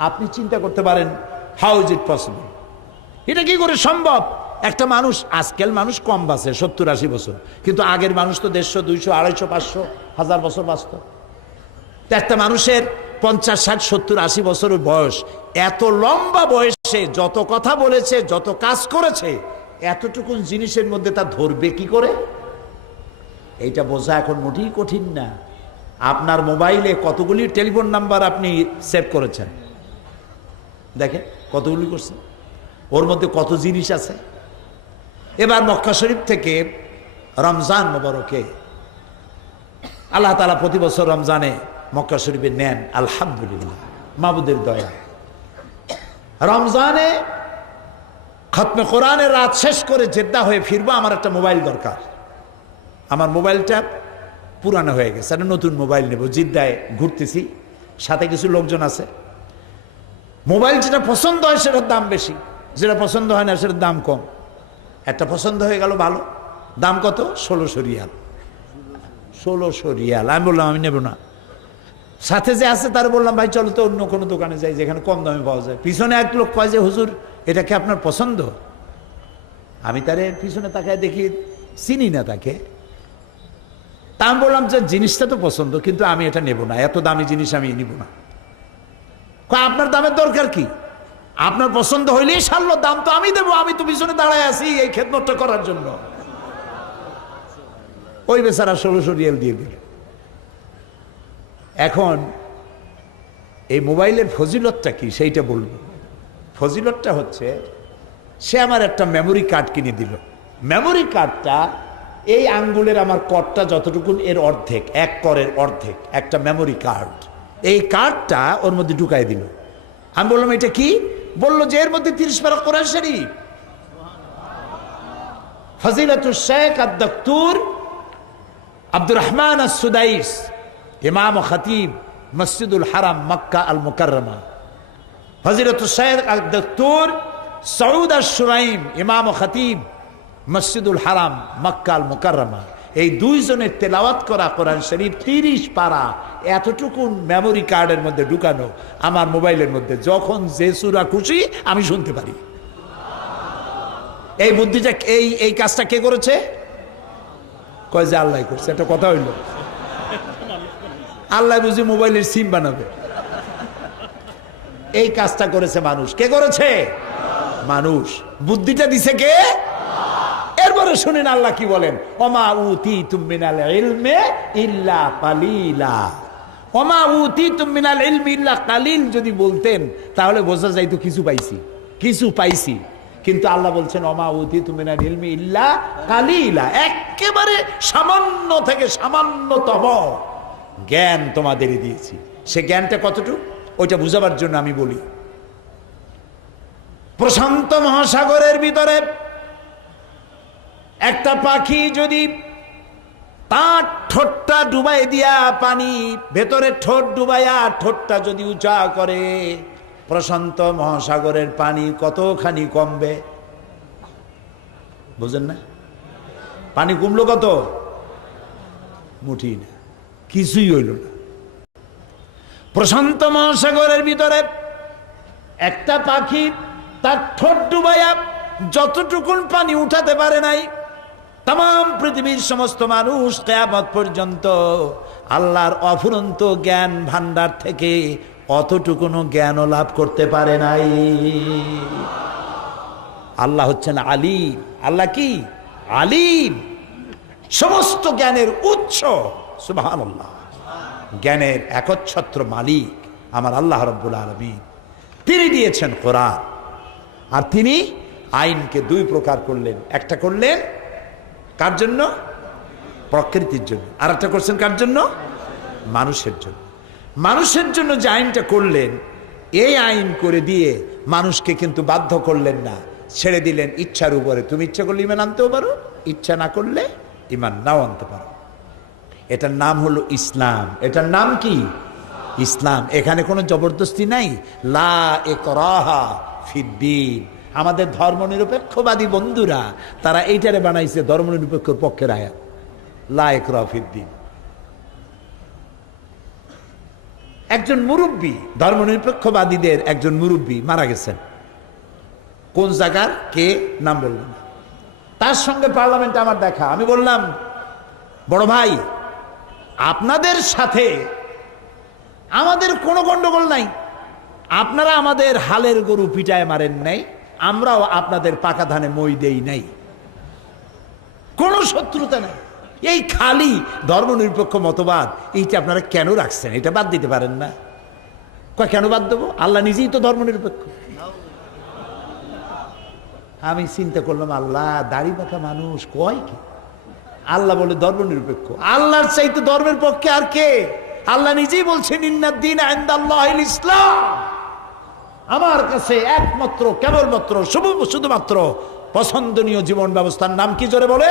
আপনি চিন্তা করতে পারেন হাউ ইজ ইট পসিবল? এটা কি করে সম্ভব? একটা মানুষ, আজকাল মানুষ কম বাঁচে 70-80 বছর, কিন্তু আগের মানুষ তো 150, 200, 250, 500, 1000 বছর বাঁচত। একটা মানুষের 50, 60, 70, 80 বছরের বয়স, এত লম্বা বয়সে যত কথা বলেছে, যত কাজ করেছে, এতটুকুন জিনিসের মধ্যে তা ধরবে কি করে? এইটা বোঝা এখন মোটেই কঠিন না। আপনার মোবাইলে কতগুলি টেলিফোন নাম্বার আপনি সেভ করেছেন, দেখেন কতগুলি করছেন, ওর মধ্যে কত জিনিস আছে। এবার মক্কা শরীফ থেকে রমজান মোবারকে আল্লাহ তাআলা প্রতি বছর রমজানে মক্কা শরীফে নেন, আলহামদুলিল্লাহ, মাবুদের দয়া। রমজানে খতমে কোরআনের রাত শেষ করে জেদ্দা হয়ে ফিরবো, আমার একটা মোবাইল দরকার। আমার মোবাইলটা পুরানো হয়ে গেছে, একটা নতুন মোবাইল নেব। জিদ্দায় ঘুরতেছি, সাথে কিছু লোকজন আছে। মোবাইল যেটা পছন্দ হয় সেটার দাম বেশি, যেটা পছন্দ হয় না সেটার দাম কম। একটা পছন্দ হয়ে গেল ভালো, দাম কত? 1600 রিয়াল। 1600 রিয়াল। আমি বললাম আমি নেব না। সাথে যে আছে তার বললাম ভাই চলো তো অন্য কোনো দোকানে যাই যেখানে কম দামে পাওয়া যায়। পিছনে এক লোক কয় যে হুজুর এটা কি আপনার পছন্দ? আমি তারে পিছনে তাকায় দেখি চিনি না তাকে। তা আমি বললাম যে জিনিসটা তো পছন্দ, কিন্তু আমি এটা নেব না, এত দামি জিনিস আমি নিব না। আপনার দামের দরকার কি? আপনার পছন্দ হইলেই সারলো, দাম তো আমি দেবো, আমি তো পিছনে দাঁড়ায় আছি এই খেদমতটা করার জন্য। ওই বেচারা 1600 রিয়াল দিয়ে দিল। এখন এই মোবাইলের ফজিলতটা কি সেইটা বলবো। ফজিলতটা হচ্ছে সে আমার একটা মেমোরি কার্ড কিনে দিল। মেমোরি কার্ডটা এই আঙ্গুলের আমার কর্ডটা যতটুকুন এর অর্ধেক, এক করের অর্ধেক, একটা মেমোরি কার্ড। এই কার্ডটা ওর মধ্যে ঢুকাই দিল। আমি বললাম এটা কি? বললো যে এর মধ্যে 30 পারা কোরআন শরীফ। ফজিলাতুল শেখ আদ-দক্তুর আব্দুর রহমান আস-সুদাইস, ইমাম ও খতিব মসজিদুল হারাম মক্কা আল মুকাররমা। ফজিলাতুল শেখ আদ-দক্তুর সৌদ আশ-শুরাইম, ইমাম ও খতিব মসজিদুল হারাম মক্কা আল মুকাররমা। এই দুইজনের তেলাওয়াত করা কোরআন শরীফ 30 পারা এতটুকুন মেমোরি কার্ডের মধ্যে ঢুকানো আমার মোবাইলের মধ্যে। যখন যে সূরা খুশি আমি শুনতে পারি। এই বুদ্ধিটা, এই কাজটা কে করেছে? কয় যে আল্লাহ করছে। একটা কথা হইল, আল্লাহ বুঝি মোবাইলের সিম বানাবে। এই কাজটা করেছে মানুষ। কে করেছে? মানুষ। বুদ্ধিটা দিছে কে? এরপরে শুনেন আল্লাহ কি বলেন, ওমা উতীতুম মিনাল ইলমি ইল্লা কালিলা। ওমা উতীতুম মিনাল ইলমি ইল্লা কালিল যদি বলতেন তাহলে বোঝা যাইতো কিছু পাইছি, কিছু পাইছি। কিন্তু আল্লাহ বলছেন ওমা উতীতুম মিনাল ইলমি ইল্লা কালিলা, একেবারে সামান্য থেকে সামান্যতম জ্ঞান তোমাদেরই দিয়েছি। সে জ্ঞানটা কতটুকু ওইটা বুঝাবার জন্য আমি বলি, প্রশান্ত মহাসাগরের ভিতরে একটা পাখি যদি তার ঠোঁটটা ডুবাই দিয়া পানি ভেতরে ঠোঁট ডুবাইয়া ঠোঁটটা যদি উঁচা করে, প্রশান্ত মহাসাগরের পানি কতখানি কমবে? বুঝেন না? পানি কমলো কত? মুঠি না, কিছুই হইল না। প্রশান্ত মহাসাগরের ভিতরে একটা পাখি তার ঠোঁট ডুবাইয়া যতটুকুন পানি উঠাতে পারে নাই, তাম পৃথিবীর সমস্ত মানুষ কিয়ামত পর্যন্ত আল্লাহর অফুরন্ত জ্ঞান ভান্ডার থেকে অতটুকুনো জ্ঞানও লাভ করতে পারে নাই। আল্লাহ হচ্ছেন আলিম। আল্লাহ কি? আলিম, সমস্ত জ্ঞানের উৎস। সুবহানাল্লাহ। জ্ঞানের একচ্ছত্র মালিক আমার আল্লাহ রাব্বুল আলামিন। তিনি দিয়েছেন কোরআন, আর তিনি আইনকে দুই প্রকার করলেন। একটা করলেন কার জন্য? প্রকৃতির জন্য। আর একটা করছেন কার জন্য? মানুষের জন্য। মানুষের জন্য যে আইনটা করলেন, এই আইন করে দিয়ে মানুষকে কিন্তু বাধ্য করলেন না, ছেড়ে দিলেন ইচ্ছার উপরে। তুমি ইচ্ছা করলে ইমান আনতেও পারো, ইচ্ছা না করলে ইমান নাও আনতে পারো। এটার নাম হলো ইসলাম। এটার নাম কি? ইসলাম। এখানে কোনো জবরদস্তি নাই। লা ইকরাহা ফিদ্দীন। আমাদের ধর্মনিরপেক্ষবাদী বন্ধুরা তারা এইটারে বানাইছে ধর্মনিরপেক্ষর পক্ষের আয়াত, লা ইকরাহা ফিদ্দীন। একজন মুরব্বী, ধর্মনিরপেক্ষবাদীদের একজন মুরব্বী মারা গেছেন। কোন জায়গার কে নাম বলবেন না। তার সঙ্গে পার্লামেন্টে আমার দেখা। আমি বললাম, বড় ভাই, আপনাদের সাথে আমাদের কোনো গন্ডগোল নাই। আপনারা আমাদের হালের গরু পিটায় মারেন নাই, আমরাও আপনাদের পাকা ধানে মই দেই নাই, কোনো শত্রুতা নাই। এই খালি ধর্মনিরপেক্ষ মতবাদ এইটা আপনারা কেন রাখছেন? এটা বাদ দিতে পারেন না? কেন বাদ দেবো? আল্লাহ নিজেই তো ধর্মনিরপেক্ষ। আমি চিন্তা করলাম, আল্লাহ দাড়ি পাকা মানুষ কয় কি? আল্লাহ বলে ধর্মনিরপেক্ষ। আল্লাহর চাইতে ধর্মের পক্ষে আর কে? আল্লাহ নিজেই বলছেন, ইন্নাদ-দীন ইনদাল্লাহিল ইসলাম। আমার কাছে একমাত্র কেবলমাত্র শুধুমাত্র পছন্দনীয় জীবন ব্যবস্থার নাম কি? জোরে বলে,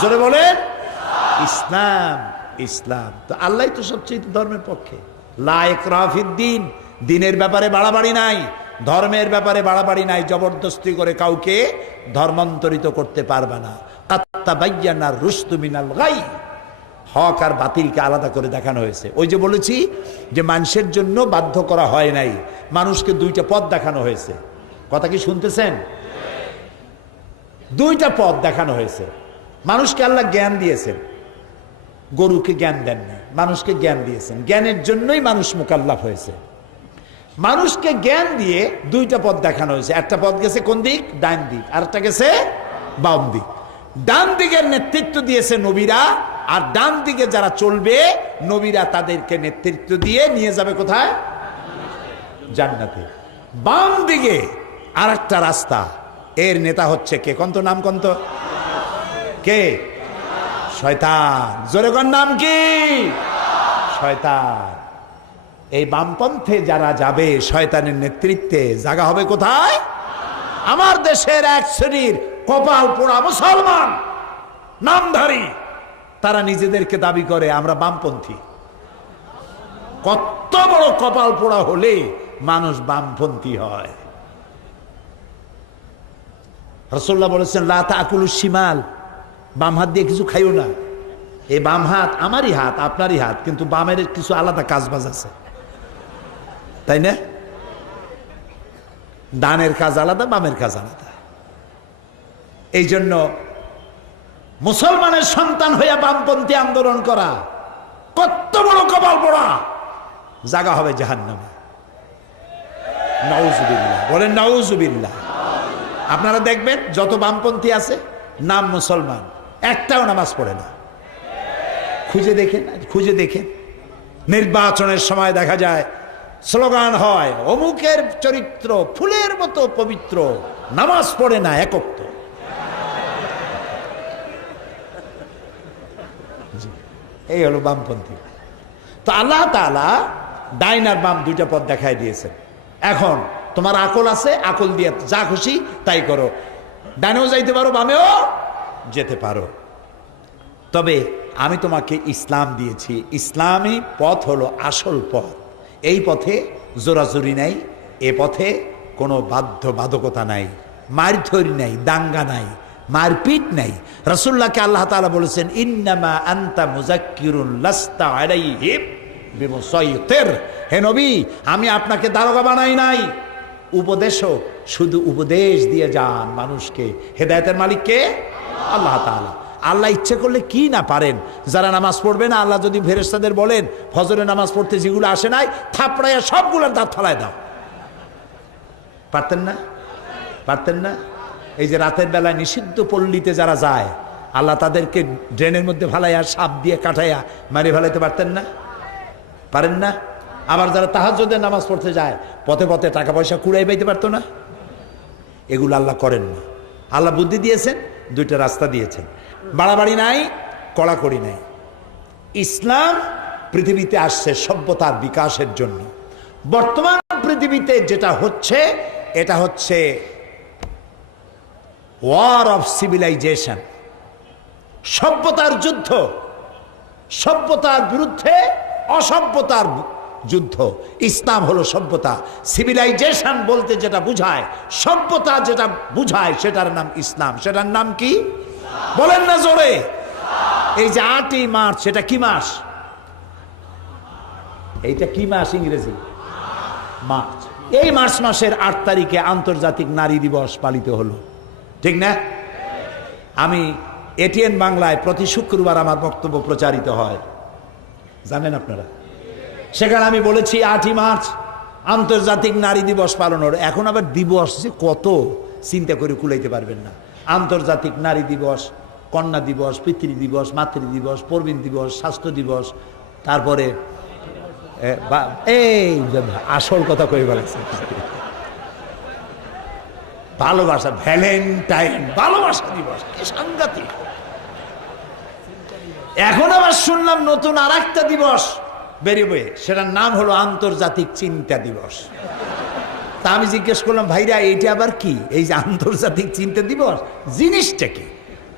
জোরে বলে, ইসলাম। ইসলাম তো আল্লাহ তো সবচেয়ে ধর্মের পক্ষে। লা ইকরাহা ফিদ্দীন। দিনের ব্যাপারে বাড়াবাড়ি নাই, ধর্মের ব্যাপারে বাড়াবাড়ি নাই। জবরদস্তি করে কাউকে ধর্মান্তরিত করতে পারবে না। কাদ তাবায়্যানা রুশদু মিনাল গাই। হক আর বাতিলকে আলাদা করে দেখানো হয়েছে। ওই যে বলেছি যে মানুষের জন্য বাধ্য করা হয় নাই, মানুষকে দুইটা পথ দেখানো হয়েছে। কথা কি শুনতেছেন? দুইটা পথ দেখানো হয়েছে। মানুষকে আল্লাহ জ্ঞান দিয়েছেন, গরুকে জ্ঞান দেননি, মানুষকে জ্ঞান দিয়েছেন। জ্ঞানের জন্যই মানুষ মুকাল্লাফ হয়েছে। মানুষকে জ্ঞান দিয়ে দুইটা পথ দেখানো হয়েছে। একটা পথ গেছে কোন দিক? ডান দিক। আর একটা গেছে বাম দিক। ডান দিকের নেতৃত্ব দিয়েছে নবীরা, আর ডান দিকে যারা চলবে নবীরা তাদেরকে নেতৃত্ব দিয়ে নিয়ে যাবে কোথায়? জান্নাতে। বাম দিকে আর একটা রাস্তা, এর নেতা হচ্ছে কে? কন্ত নাম কন্ত কে? শয়তান। জোরে কোন নাম কি? শয়তান। এই বামপন্থে যারা যাবে শয়তানের নেতৃত্বে, জায়গা হবে কোথায়? আমার দেশের এক শ্রেণীর কপাল পোড়া মুসলমান নামধারী, তারা নিজেদেরকে দাবি করে আমরা বামপন্থী। কত বড় কপাল পোড়া হলে মানুষ বামপন্থী হয়? রাসূলুল্লাহ বলেছেন, লা তাকুলুশ শিমাল। বাম হাত দিয়ে কিছু খাইও না। এই বাম হাত আমারই হাত, আপনারই হাত, কিন্তু বামের কিছু আলাদা কাজবাজ আছে, তাই না? ডানের কাজ আলাদা, বামের কাজ আলাদা। এই জন্য মুসলমানের সন্তান হইয়া বামপন্থী আন্দোলন করা কত বড় কপাল পোড়া, জায়গা হবে জাহান্নামে। নাউজুবিল্লাহ, বলেন নাউজুবিল্লাহ। আপনারা দেখবেন যত বামপন্থী আছে নাম মুসলমান, একটাও নামাজ পড়ে না। খুঁজে দেখেন, খুঁজে দেখেন। নির্বাচনের সময় দেখা যায় স্লোগান হয়, অমুকের চরিত্র ফুলের মতো পবিত্র, নামাজ পড়ে না একক। তো এই হলো বামপন্থী। তো আল্লাহ তাআলা ডাইন আর বাম দুইটা পথ দেখাই দিয়েছেন। এখন তোমার আকল আছে, আকল দিয়ে যা খুশি তাই করো। ডানেও যাইতে পারো, বামেও যেতে পারো। তবে আমি তোমাকে ইসলাম দিয়েছি। ইসলামী পথ হলো আসল পথ। এই পথে জোরাজুরি নাই, এ পথে কোনো বাধ্যবাধকতা নাই, মারধরি নাই, দাঙ্গা নাই, মারপিট নাই। রাসূলুল্লাহকে আল্লাহ তাআলা বলেছেন, ইন্নামা আনতা মুযাক্কিরুন লাস্তা আলাইহিম বিমুসাইতির। হে নবী, আমি আপনাকে দারোগা বানাই নাই, উপদেশক। শুধু উপদেশ দিয়ে যান মানুষকে। হেদায়েতের মালিক কে? আল্লাহ তাআলা। আল্লাহ ইচ্ছে করলে কি না পারেন। যারা নামাজ পড়বে না, আল্লাহ যদি ফেরেশতাদের বলেন ফজরে নামাজ পড়তে যেগুলো আসে নাই, থাপড়াইয়া সবগুলোর দাঁত ফালায় দাও, পারতেন না? পারতেন না? এই যে রাতের বেলায় নিষিদ্ধ পল্লীতে যারা যায়, আল্লাহ তাদেরকে ড্রেনের মধ্যে ফালাইয়া সাপ দিয়ে কাটাইয়া মারি ফেলাইতে পারতেন না? পারেন না? আবার যারা তাহাজ্জুদের নামাজ পড়তে যায় পথে পথে টাকা পয়সা কুড়াই পাইতে পারতো না? এগুলো আল্লাহ করেন না। আল্লাহ বুদ্ধি দিয়েছেন, দুইটা রাস্তা দিয়েছেন, বাড়াবাড়ি নাই, কড়াকড়ি নাই। ইসলাম পৃথিবীতে আসছে সভ্যতার বিকাশের জন্য। বর্তমান পৃথিবীতে যেটা হচ্ছে এটা হচ্ছে ওয়ার অফ সিভিলাইজেশন, সভ্যতার যুদ্ধ, সভ্যতার বিরুদ্ধে অসভ্যতার যুদ্ধ। ইসলাম হলো সভ্যতা। সিভিলাইজেশন বলতে যেটা বুঝায়, সভ্যতা যেটা বুঝায়, সেটার নাম ইসলাম। সেটার নাম কি বলেন না জোরে? এই যে 8ই মার্চ, এটা কি মাস? এইটা কি মাস ইংরেজি? মার্চ। এই মার্চ মাসের 8 তারিখে আন্তর্জাতিক নারী দিবস পালিত হলো, ঠিক না? আমি এটিএন বাংলায় প্রতি শুক্রবার আমার বক্তব্য প্রচারিত হয়, জানেন আপনারা। সেখানে আমি বলেছি 8ই মার্চ আন্তর্জাতিক নারী দিবস পালন হলো। এখন আবার দিবস যে কত চিন্তা করে কুলাইতে পারবেন না। আন্তর্জাতিক নারী দিবস, কন্যা দিবস, পিতৃ দিবস, মাতৃ দিবস, প্রবীণ দিবস, স্বাস্থ্য দিবস, তারপরে এই আসল কথা কই বলেছে, ভালোবাসা, ভ্যালেন্টাইন, ভালোবাসা দিবস, কি সাংঘাতিক। এখন আবার শুনলাম নতুন আর একটা দিবস বেরিয়ে, সেটার নাম হলো আন্তর্জাতিক চিন্তা দিবস। তা আমি জিজ্ঞেস করলাম, ভাইরা এইটা আবার কি? এই যে আন্তর্জাতিক চিন্তা দিবস জিনিসটা কি?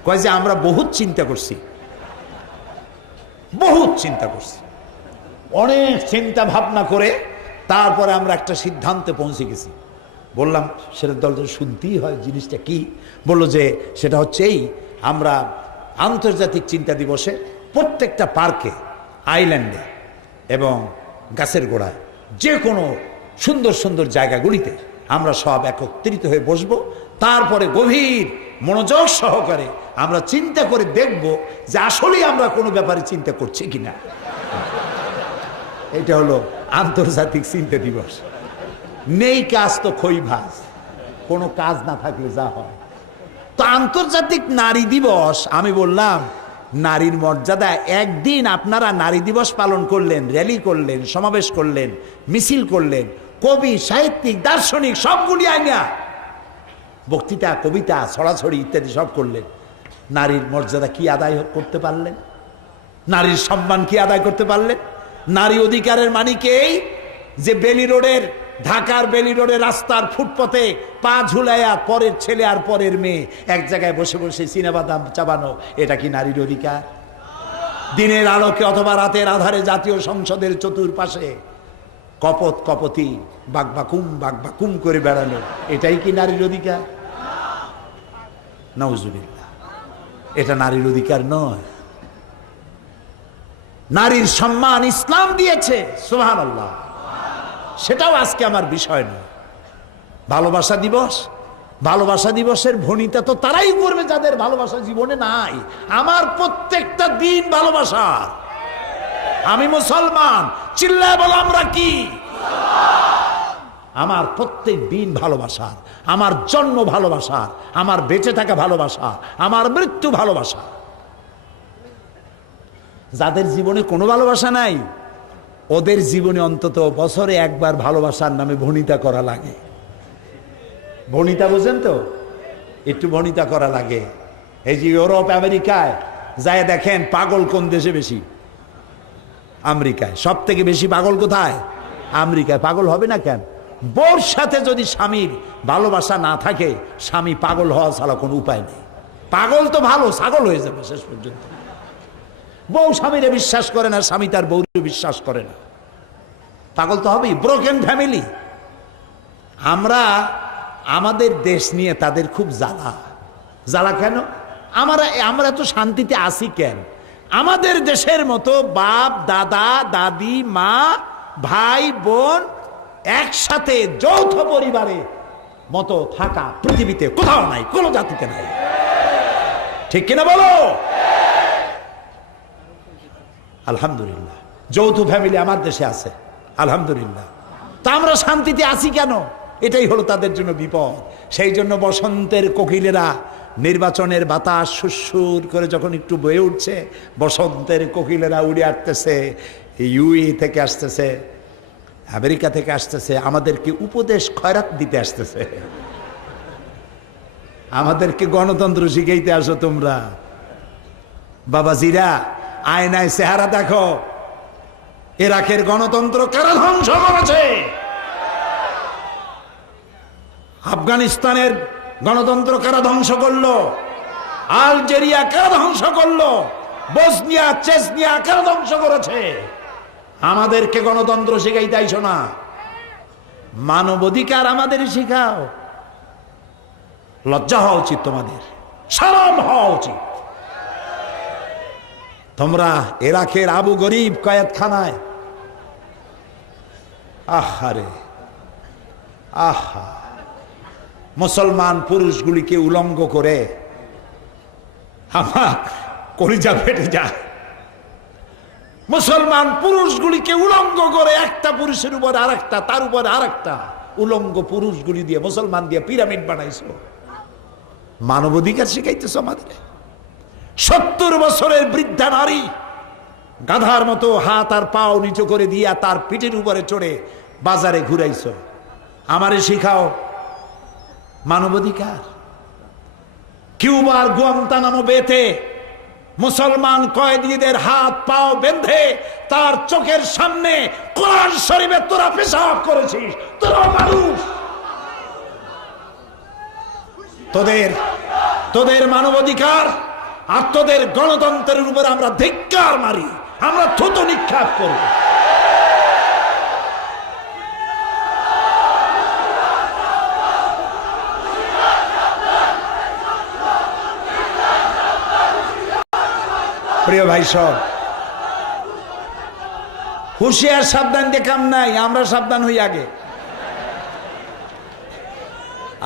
কয় যে আমরা বহুত চিন্তা করছি, বহুত চিন্তা করছি, অনেক চিন্তা ভাবনা করে তারপরে আমরা একটা সিদ্ধান্তে পৌঁছে গেছি। বললাম সেটা দল শুনতেই হয়, জিনিসটা কি? বললো যে সেটা হচ্ছে এই, আমরা আন্তর্জাতিক চিন্তা দিবসে প্রত্যেকটা পার্কে, আইল্যান্ডে এবং গাছের গোড়ায়, যে কোনো সুন্দর সুন্দর জায়গাগুলিতে আমরা সব একত্রিত হয়ে বসবো। তারপরে গভীর মনোযোগ সহকারে আমরা চিন্তা করে দেখব যে আসলেই আমরা কোনো ব্যাপারে চিন্তা করছি কিনা। এটা হলো আন্তর্জাতিক চিন্তা দিবস। নেই কাজ তো খই ভাজ, কোনো কাজ না থাকলে যা হয়। তো আন্তর্জাতিক নারী দিবস, আমি বললাম নারীর মর্যাদা, একদিন আপনারা নারী দিবস পালন করলেন, র্যালি করলেন, সমাবেশ করলেন, মিছিল করলেন, কবি, সাহিত্যিক, দার্শনিক সবগুলি আইনা বক্তৃতা, কবিতা, ছড়াছড়ি ইত্যাদি সব করলেন। নারীর মর্যাদা কি আদায় করতে পারলেন? নারীর সম্মান কি আদায় করতে পারলেন? নারী অধিকারের মানিকেই যে বেলি রোডের, ঢাকার বেলি রোডের রাস্তার ফুটপথে পা ঝুলাইয়া পরের ছেলে আর পরের মেয়ে এক জায়গায় বসে বসে চিনাবাদাম চাবানো, এটা কি নারীর অধিকার? দিনের আলোকে অথবা রাতের আধারে জাতীয় সংসদের চতুর্পাশে কপত কপতি বাকবাকুম করে বেড়ানো, এটাই কি নারীর অধিকার? নাউজুবিল্লাহ, এটা নারীর অধিকার নয়। নারীর সম্মান ইসলাম দিয়েছে, সুবহানাল্লাহ। সেটাও আজকে আমার বিষয় নয়। ভালোবাসা দিবস, ভালোবাসা দিবসের ভণিতা তো তারাই করবে যাদের ভালোবাসা জীবনে নাই। আমার প্রত্যেকটা দিন ভালোবাসার। আমি মুসলমান, চিল্লায় বলো আমরা কি? আমার প্রত্যেক দিন ভালোবাসার, আমার জন্ম ভালোবাসার, আমার বেঁচে থাকা ভালোবাসা, আমার মৃত্যু ভালোবাসা। যাদের জীবনে কোনো ভালোবাসা নাই, ওদের জীবনে অন্তত বছরে একবার ভালোবাসার নামে ভণিতা করা লাগে। ভণিতা বোঝেন তো? একটু ভণিতা করা লাগে। এই যে ইউরোপ, আমেরিকায় যায় দেখেন পাগল কোন দেশে বেশি? আমেরিকায়। সব থেকে বেশি পাগল কোথায়? আমেরিকায়। পাগল হবে না কেন? বউর সাথে যদি স্বামীর ভালোবাসা না থাকে, স্বামী পাগল হওয়া ছাড়া কোনো উপায় নেই। পাগল তো ভালো, ছাগল হয়ে যাবে শেষ পর্যন্ত। বউ স্বামীরে বিশ্বাস করে না, স্বামী তার বউরে বিশ্বাস করে না, পাগল তো হবেই। Broken family. আমরা আমাদের দেশ নিয়ে তাদের খুব জ্বালা। জ্বালা কেন? আমরা তো শান্তিতে আছি কেন? আমাদের দেশের মতো বাপ, দাদা, দাদি, মা, ভাই, বোন একসাথে যৌথ পরিবারে মতো থাকা পৃথিবীতে কোথাও নাই, কোনো জাতিতে নাই। ঠিক কিনা বলো? আলহামদুলিল্লাহ, যৌথ ফ্যামিলি আমার দেশে আছে, আলহামদুলিল্লাহ। তা আমরা শান্তিতে আছি কেন? এটাই হলো তাদের জন্য বিপদ। সেই জন্য বসন্তের কোকিলেরা, নির্বাচনের বাতাস সুরসুর করে যখন একটু বয়ে উঠছে, বসন্তের কোকিলেরা উড়ে আসতেছে ইউএ থেকে আসতেছে, আমেরিকা থেকে আসতেছে, আমাদেরকে উপদেশ খয়রাত দিতে আসতেছে। আমাদেরকে গণতন্ত্র শিখাইতে আসো তোমরা। বাবাজিরা, আয়নায় চেহারা দেখো, ইরাকের গণতন্ত্র কারা ধ্বংস করেছে? আফগানিস্তানের গণতন্ত্র কারা ধ্বংস করলো? আলজেরিয়া কারা ধ্বংস করলো? বসনিয়া চেচনিয়া কারা ধ্বংস করেছে? আমাদেরকে গণতন্ত্র শিখাইতে আইছো না, মানবাধিকার আমাদের শিখাও। লজ্জা হওয়া উচিত, তোমাদের শরম হওয়া উচিত। তোমরা ইরাকের আবু গরিব কয়েদখানায়, আহারে আহা, মুসলমান পুরুষগুলিকে উলঙ্গ করে আমার কলিজা ফেটে যায়। মুসলমান পুরুষগুলিকে উলঙ্গ করে, একটা পুরুষের উপর আরেকটা, তার উপর আরেকটা, উলঙ্গ পুরুষগুলি দিয়ে, মুসলমান দিয়ে পিরামিড বানাইছো। মানবাধিকার শিখাইতেছ আমাদের? 70 বছরের বৃদ্ধা নারী গাধার মতো হাত আর পাও নিচু করে দিয়া তার পিঠের উপরে চড়ে বাজারে ঘুরাইছো। আমারে শিখাও মানবাধিকার। কিউবার গুয়ান্তানামো বেতে মুসলমান কয়েদিদের হাত পাও বেঁধে তার চোখের সামনে কোরআন শরীফে তোরা পেশাব করেছিস। তোরা মানুষ, তোদের মানবাধিকার আর তোদের গণতন্ত্রের উপর আমরা ধিক্কার মারি, আমরা থুতু নিক্ষেপ করব। প্রিয় ভাই সব, হুঁশিয়ার সাবধান দিয়ে কাম নাই, আমরা সাবধান হই আগে,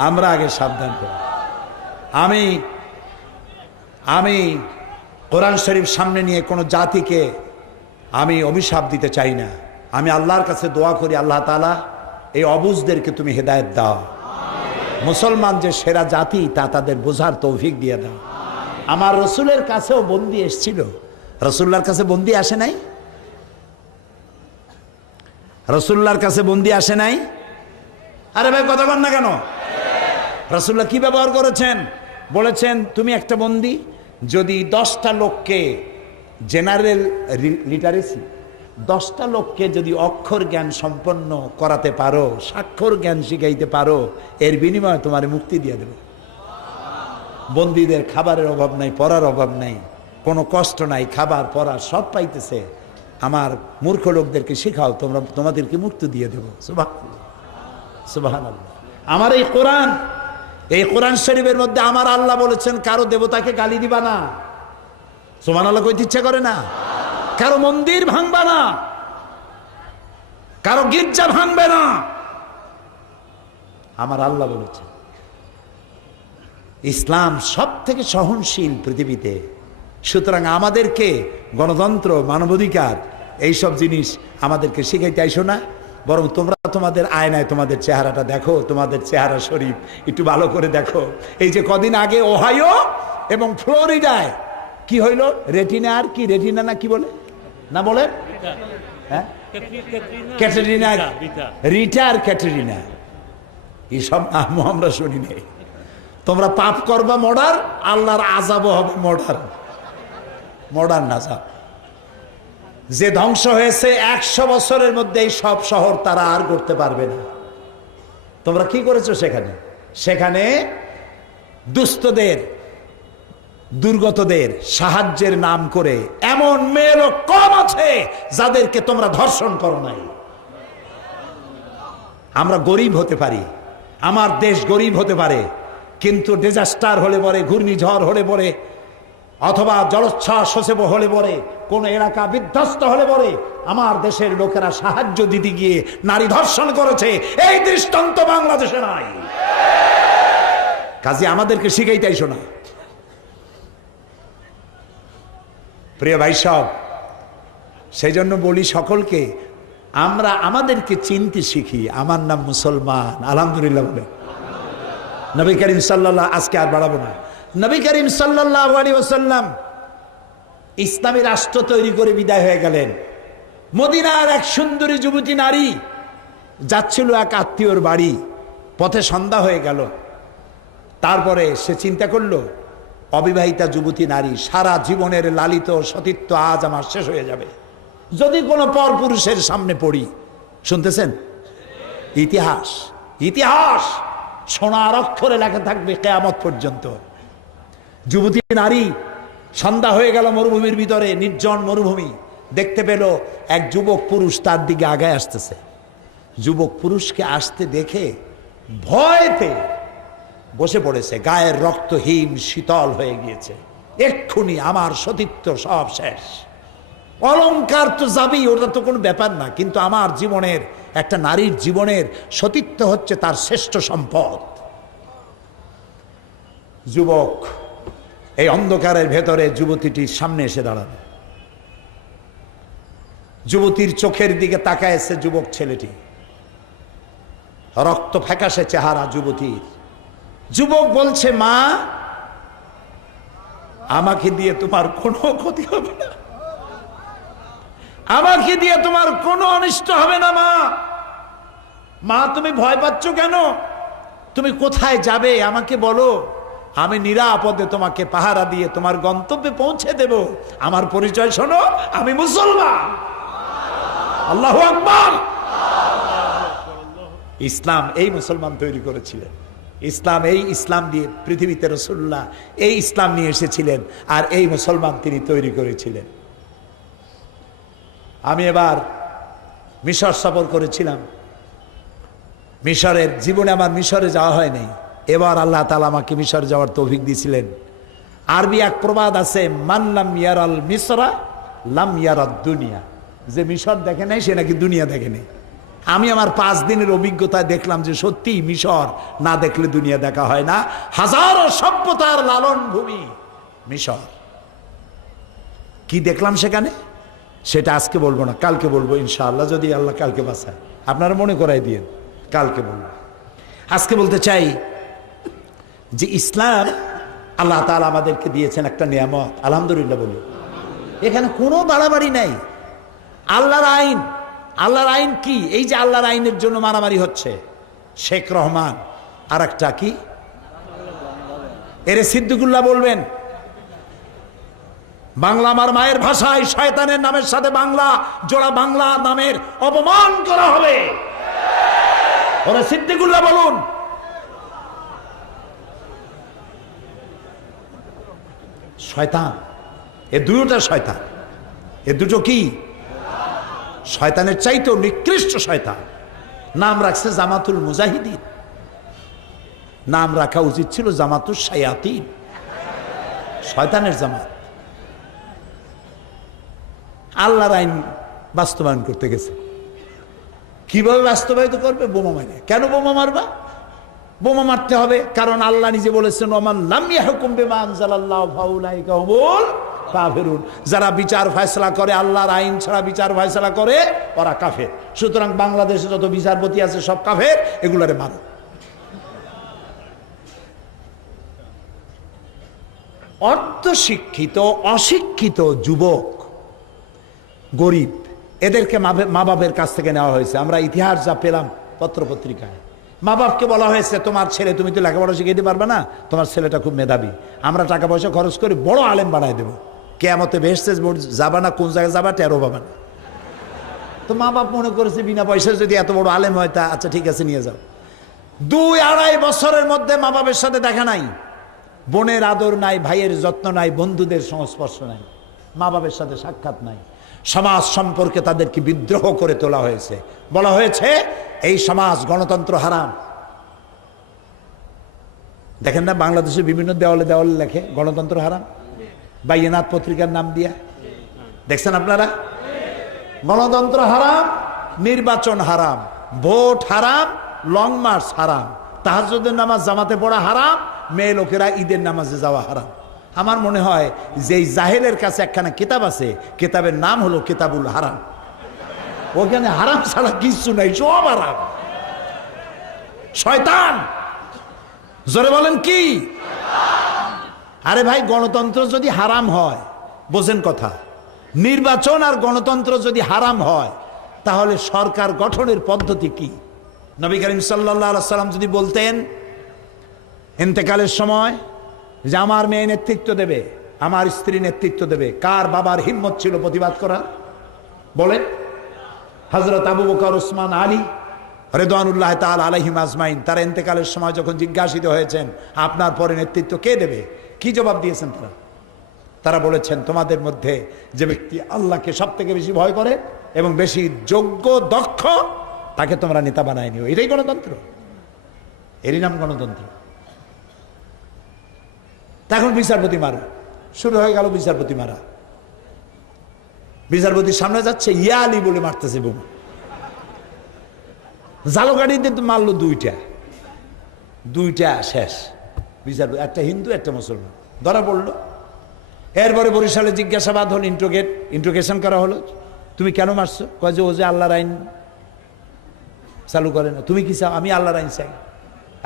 আমরা আগে সাবধান করি। আমি কোরআন শরীফ সামনে নিয়ে কোনো জাতিকে আমি অভিশাপ দিতে চাই না। আমি আল্লাহর কাছে দোয়া করি, আল্লাহ তাআলা এই অবুঝদেরকে তুমি হেদায়েত দাও। মুসলমান যে সেরা জাতি তা তাদের বোঝার তৌফিক দিয়ে দাও। আমার রসুলের কাছেও বন্দি এসেছিল, রসুল্লাহর কাছে বন্দি আসে নাই? রসুল্লাহর কাছে বন্দি আসে নাই? আরে ভাই কথা বল না কেন? রসুল্লাহ কি ব্যবহার করেছেন? বলেছেন তুমি একটা বন্দি যদি 10টা লোককে জেনারেল লিটারেসি, 10টা লোককে যদি অক্ষর জ্ঞান সম্পন্ন করাতে পারো, স্বাক্ষর জ্ঞান শিখাইতে পারো, এর বিনিময়ে তোমার মুক্তি দিয়ে দেব। বন্দীদের খাবারের অভাব নাই, পড়ার অভাব নাই, কোনো কষ্ট নাই, খাবার পড়া সব পাইতেছে। আমার মূর্খ লোকদেরকে শেখাও, তোমাদেরকে মুক্তি দিয়ে দেবো। সুবহানাল্লাহ। আমার এই কোরআন শরীফের মধ্যে আমার আল্লাহ বলেছেন কারো দেবতাকে গালি দিবা না। সুবহানাল্লাহ কইতে ইচ্ছা করে না? কারো মন্দির ভাঙবা না, কারো গির্জা ভাঙবে না, আমার আল্লাহ বলেছেন। ইসলাম সব থেকে সহনশীল পৃথিবীতে। সুতরাং আমাদেরকে গণতন্ত্র, মানবাধিকার এইসব জিনিস আমাদেরকে শিখাইতে আইসো না, বরং তোমরা তোমাদের আয়নায় তোমাদের চেহারাটা দেখো, তোমাদের চেহারা শরীফ একটু ভালো করে দেখো। এই যে কদিন আগে ওহাইও এবং ফ্লোরিডায় কি হইল, রেটিনা না কি বলে না বলে, হ্যাঁ ক্যাটরিনা, রিটা আর ক্যাটরিনা, এইসব নাম আমরা শুনি নাই। তোমরা পাপ করবা মর্ডার, আল্লাহর আযাবও হবে মর্ডার আযাব। যে ধ্বংস হয়েছে 100 বছরের মধ্যে এই সব শহর তারা আর করতে পারবে না। তোমরা কি করেছো সেখানে দুস্থদের, দুর্গতদের সাহায্যের নাম করে এমন মেয়ে লোক কম আছে যাদেরকে তোমরা ধর্ষণ করো নাই। আমরা গরিব হতে পারি, আমার দেশ গরিব হতে পারে, কিন্তু ডিজাস্টার হলে পরে, ঘূর্ণিঝড় হলে পরে, অথবা জলোচ্ছ্বাস হলে পরে, কোন এলাকা বিধ্বস্ত হলে পরে আমার দেশের লোকেরা সাহায্য দিতে গিয়ে নারী ধর্ষণ করেছে, এই দৃষ্টান্ত বাংলাদেশে নাই। কাজে আমাদেরকে শিখাইতে আইসো না। প্রিয় ভাই সব, সেই জন্য বলি সকলকে, আমরা আমাদেরকে চিনতে শিখি। আমার নাম মুসলমান, আলহামদুলিল্লাহ বলে। নবী করিম সাল্লাল্লাহু, আজকে আর বাড়াবো না, নবী করিম সাল্লাল্লাহু আলাইহি ওয়াসাল্লাম ইসলামী রাষ্ট্র তৈরি করে বিদায় হয়ে গেলেন। মদিনার এক সুন্দরী যুবতী নারী যাচ্ছিল এক আত্মীয়র বাড়ি, পথে সন্ধ্যা হয়ে গেল। তারপরে সে চিন্তা করলো, অবিবাহিতা যুবতী নারী, সারা জীবনের লালিত সতীত্ব আজ আমার শেষ হয়ে যাবে যদি কোনো পরপুরুষের সামনে পড়ি। শুনতেছেন? ইতিহাস, ইতিহাস সোনার অক্ষরে লেখা থাকবে কিয়ামত পর্যন্ত। যুবতী নারী, সন্ধ্যা হয়ে গেল মরুভূমির ভিতরে, নির্জন মরুভূমি। দেখতে পেল এক যুবক পুরুষ তার দিকে আগায় আসতেছে। যুবক পুরুষকে আসতে দেখে ভয়তে বসে পড়েছে, গায়ের রক্ত হিম শীতল হয়ে গিয়েছে। এক্ষুনি আমার সতীত্ব সব শেষ। অলংকার তো যাবেই, ওটা তো কোনো ব্যাপার না, কিন্তু আমার জীবনের, একটা নারীর জীবনের সতীত্ব হচ্ছে তার শ্রেষ্ঠ সম্পদ। যুবক এই অন্ধকারের ভেতরে যুবতীটির সামনে এসে দাঁড়ালো। যুবতীর চোখের দিকে তাকায়ছে যুবক ছেলেটি, রক্ত ফ্যাকাশে চেহারা যুবতীর। যুবক বলছে, মা, আমাকে দিয়ে তোমার কোনো ক্ষতি হবে না, আমাকে দিয়ে তোমার কোনো অনিষ্ট হবে না। মা, মা তুমি ভয় পাচ্ছ কেন? তুমি কোথায় যাবে আমাকে বলো, আমি নিরাপদে তোমাকে পাহারা দিয়ে তোমার গন্তব্যে পৌঁছে দেব। আমার পরিচয় শোনো, আমি মুসলমান। আল্লাহু আকবার। ইসলাম এই মুসলমান তৈরি করেছিলেন। ইসলাম, এই ইসলাম দিয়ে পৃথিবীতে রাসূলুল্লাহ এই ইসলাম নিয়ে এসেছিলেন, আর এই মুসলমান তিনি তৈরি করেছিলেন। আমি এবার মিশর সফর করেছিলাম। মিশরের জীবনে আমার মিশরে যাওয়া হয়নি। এবার আল্লাহ তাআলা আমাকে মিশর যাওয়ার তৌফিক দিয়েছিলেন। আরবি এক প্রবাদ আছে, মান লাম ইয়ারাল মিসরা লাম ইয়ারাদ দুনিয়া। যে মিশর দেখে নাই সে নাকি দুনিয়া দেখে নাই। আমি আমার 5 দিনের অভিজ্ঞতায় দেখলাম যে সত্যি মিশর না দেখলে দুনিয়া দেখা হয় না। হাজারো সভ্যতার লালন ভূমি মিশর। কি দেখলাম সেখানে সেটা আজকে বলবো না, কালকে বলবো ইনশাআল্লাহ, যদি আল্লাহ কালকে বাঁচায়। আপনারা মনে করাই দিয়েন, কালকে বলবো। আজকে বলতে চাই যে ইসলাম আল্লাহ তাআলা আমাদেরকে দিয়েছেন একটা নিয়ামত, আলহামদুলিল্লাহ বলি। এখানে কোনো বাড়াবাড়ি নাই। আল্লাহর আইন, আল্লাহর আইন কি? এই যে আল্লাহর আইনের জন্য মারামারি হচ্ছে। শেখ রহমান আর একটা কি, এরে সিদ্দিকুল্লাহ বলবেন, বাংলা আমার মায়ের ভাষায় শয়তানের নামের সাথে বাংলা জোড়া বাংলা নামের অপমান করা হবে। ওরে সিদ্দিকুল্লাহ বলুন। শয়তান, এ দুটোটা শয়তান। এ দুটো কি? শয়তানের চাইতেও নিকৃষ্ট শয়তান। নাম রাখছে জামাতুল মুজাহিদিন, নাম রাখা উচিত ছিল জামাতুল শায়াতিন, শয়তানের জামাত। আল্লাহর আইন বাস্তবায়ন করতে গেছে। কিভাবে বাস্তবায়িত করবে? বোমা মারে। কেন বোমা মারবা? বোমা মারতে হবে কারণ আল্লাহ নিজে বলেছেন, ওমান লাম ইয়াহকুম বিমা আনজালাল্লাহু ফাউলাইকা হুমুল কাফিরুন। যারা বিচার ফয়সালা করে, আল্লাহর আইন ছাড়া বিচার ফয়সালা করে, ওরা কাফের। সুতরাং বাংলাদেশে যত বিচারপতি আছে সব কাফের, এগুলারে মারো। অর্ধশিক্ষিত অশিক্ষিত যুবক, গরিব, এদেরকে মা বাবের কাছ থেকে নেওয়া হয়েছে। আমরা ইতিহাস যা পেলাম পত্রপত্রিকায়, মা বাপকে বলা হয়েছে, তোমার ছেলে, তুমি তো লেখাপড়া শিখাইতে পারবে না, তোমার ছেলেটা খুব মেধাবী, আমরা টাকা পয়সা খরচ করে বড় আলেম বানাই দেবো, কিয়ামতে বেহেশতে যাবা না, কোন জায়গায় যাবা টেরও পাবা না। তো মা বাপ মনে করেছে বিনা পয়সায় যদি এত বড় আলেম হয়, তা আচ্ছা ঠিক আছে নিয়ে যাও। 2-2.5 বছরের মধ্যে মা বাপের সাথে দেখা নাই, বোনের আদর নাই, ভাইয়ের যত্ন নাই, বন্ধুদের সংস্পর্শ নাই, মা বাপের সাথে সাক্ষাৎ নাই। সমাজ সম্পর্কে তাদেরকে বিদ্রোহ করে তোলা হয়েছে। বলা হয়েছে এই সমাজ, গণতন্ত্র হারাম। দেখেন না বাংলাদেশের বিভিন্ন দেওয়ালে দেওয়ালে লেখে গণতন্ত্র হারাম, বাইনাত পত্রিকার নাম দিয়া। দেখছেন আপনারা? গণতন্ত্র হারাম, নির্বাচন হারাম, ভোট হারাম, লং মার্চ হারাম, তাহাজ্জুদের নামাজ জামাতে পড়া হারাম, মেয়ে লোকেরা ঈদের নামাজে যাওয়া হারাম। আমার মনে হয় যে জাহেলের কাছে একখানা কিতাব আছে, কিতাবের নাম হলো কিতাবুল হারাম। ওখানে হারাম ছাড়া কিছু নাই, সব হারাম। শয়তান, জোরে বলেন কি? আরে ভাই, গণতন্ত্র যদি হারাম হয়, বোঝেন কথা, নির্বাচন আর গণতন্ত্র যদি হারাম হয় তাহলে সরকার গঠনের পদ্ধতি কি? নবী করিম সাল্লাল্লাহু আলাইহি সাল্লাম যদি বলতেন ইন্তেকালের সময় যে আমার মেয়ে নেতৃত্ব দেবে, আমার স্ত্রী নেতৃত্ব দেবে, কার বাবার হিম্মত ছিল প্রতিবাদ করার? বলেন। হযরত আবু বকর, ওসমান, আলী রিদওয়ানুল্লাহ তাআলা আলাইহিম আজমাইন তারা ইন্তেকালের সময় যখন জিজ্ঞাসিত হয়েছেন আপনার পরে নেতৃত্ব কে দেবে, কি জবাব দিয়েছেন তারা? তারা বলেছেন তোমাদের মধ্যে যে ব্যক্তি আল্লাহকে সব থেকে বেশি ভয় করে এবং বেশি যোগ্য দক্ষ তাকে তোমরা নেতা বানায় নিও। এটাই গণতন্ত্র, এরই নাম গণতন্ত্র। এখন বিচারপতি মারো, শুরু হয়ে গেল বিচারপতি মারা। বিচারপতির সামনে যাচ্ছে, ইয়া আলী বলে মারতেছে বোমা। জালো গাড়িতে তো মারলো দুইটা শেষ। বিচারপতি একটা হিন্দু একটা মুসলমান ধরা পড়লো। এরপরে বরিশালে জিজ্ঞাসাবাদ হল, ইন্ট্রোগেশন করা হলো, তুমি কেন মারছো? কয় যে ও যে আল্লাহর আইন চালু করে না। তুমি কি চাও? আমি আল্লাহর আইন চাই।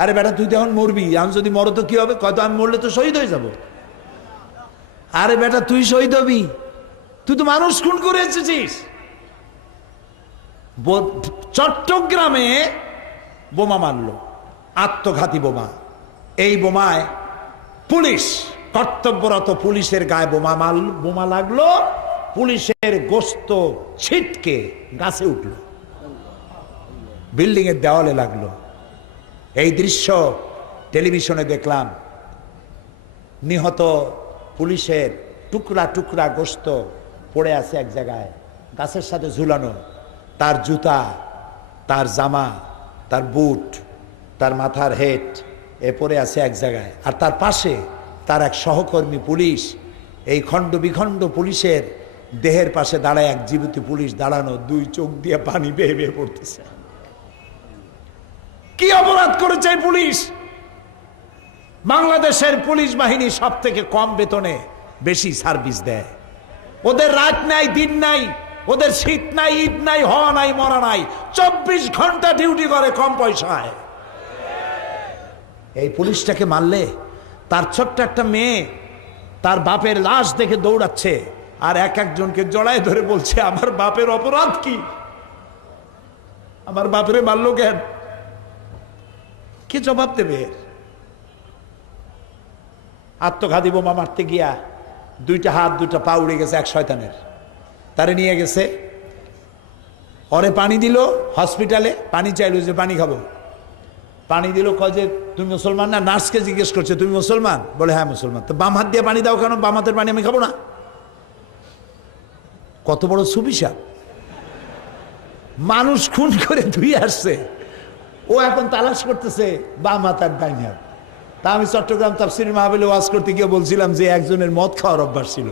আরে বেটা তুই তো এখন মরবি, আমি যদি মরো তো কি হবে? কয়তো আমি মরলে তো শহীদ হয়ে যাব। আরে বেটা তুই শহীদ হবি, তুই তো মানুষ খুন করে এসেছিস। চট্টগ্রামে বোমা মারলো, আত্মঘাতী বোমা। এই বোমায় পুলিশ, কর্তব্যরত পুলিশের গায়ে বোমা লাগলো, পুলিশের গোস্ত ছিটকে গাছে উঠল, বিল্ডিং এর দেওয়ালে লাগলো। এই দৃশ্য টেলিভিশনে দেখলাম। নিহত পুলিশের টুকরা টুকরা গোস্ত পড়ে আছে এক জায়গায়, গাছের সাথে ঝুলানো। তার জুতা, তার জামা, তার বুট, তার মাথার হেড এ পড়ে আছে এক জায়গায়। আর তার পাশে তার এক সহকর্মী পুলিশ, এই খণ্ড বিখণ্ড পুলিশের দেহের পাশে দাঁড়ায় এক জীবিত পুলিশ দাঁড়ানো, দুই চোখ দিয়ে পানি বেয়ে বেয়ে পড়তেছে। কি অপরাধ করেছে এই পুলিশ? বাংলাদেশের পুলিশ বাহিনী সব থেকে কম বেতনে বেশি সার্ভিস দেয়। ওদের রাত নাই, দিন নাই, ওদের শীত নাই, ঈদ নাই, হওয়া নাই, মরা নাই, 24 ঘন্টা ডিউটি করে কম পয়সায়। এই পুলিশটাকে মারলে তার ছোট্ট একটা মেয়ে তার বাপের লাশ দেখে দৌড়াচ্ছে, আর একজনকে জড়ায় ধরে বলছে আমার বাপের অপরাধ কি, আমার বাপরে মারলো কেন? কি জবাব দেবে? আত্মঘাতী বোমা মারতে গিয়া দুইটা হাত দুইটা পা উড়ে গেছে এক শয়তানের। তারে নিয়ে গেছে, ওরে পানি দিল হসপিটালে, পানি চাইলো যে পানি খাবো, পানি দিল। কয় যে তুমি মুসলমান না? নার্সকে জিজ্ঞেস করছে তুমি মুসলমান? বলে হ্যাঁ মুসলমান। তো বাম হাত দিয়ে পানি দাও কেন? বাম হাতের পানি আমি খাবো না। কত বড় সুবিশাপ! মানুষ খুন করে ধুয়ে আসছে, ও এখন তালাশ করতেছে বাম হাত আর ডাইন হাত। তা আমি চট্টগ্রাম তাফসীর মাহফিলে ওয়াজ করতে গিয়ে বলছিলাম যে একজনের মদ খাওয়ার অভ্যাস ছিল,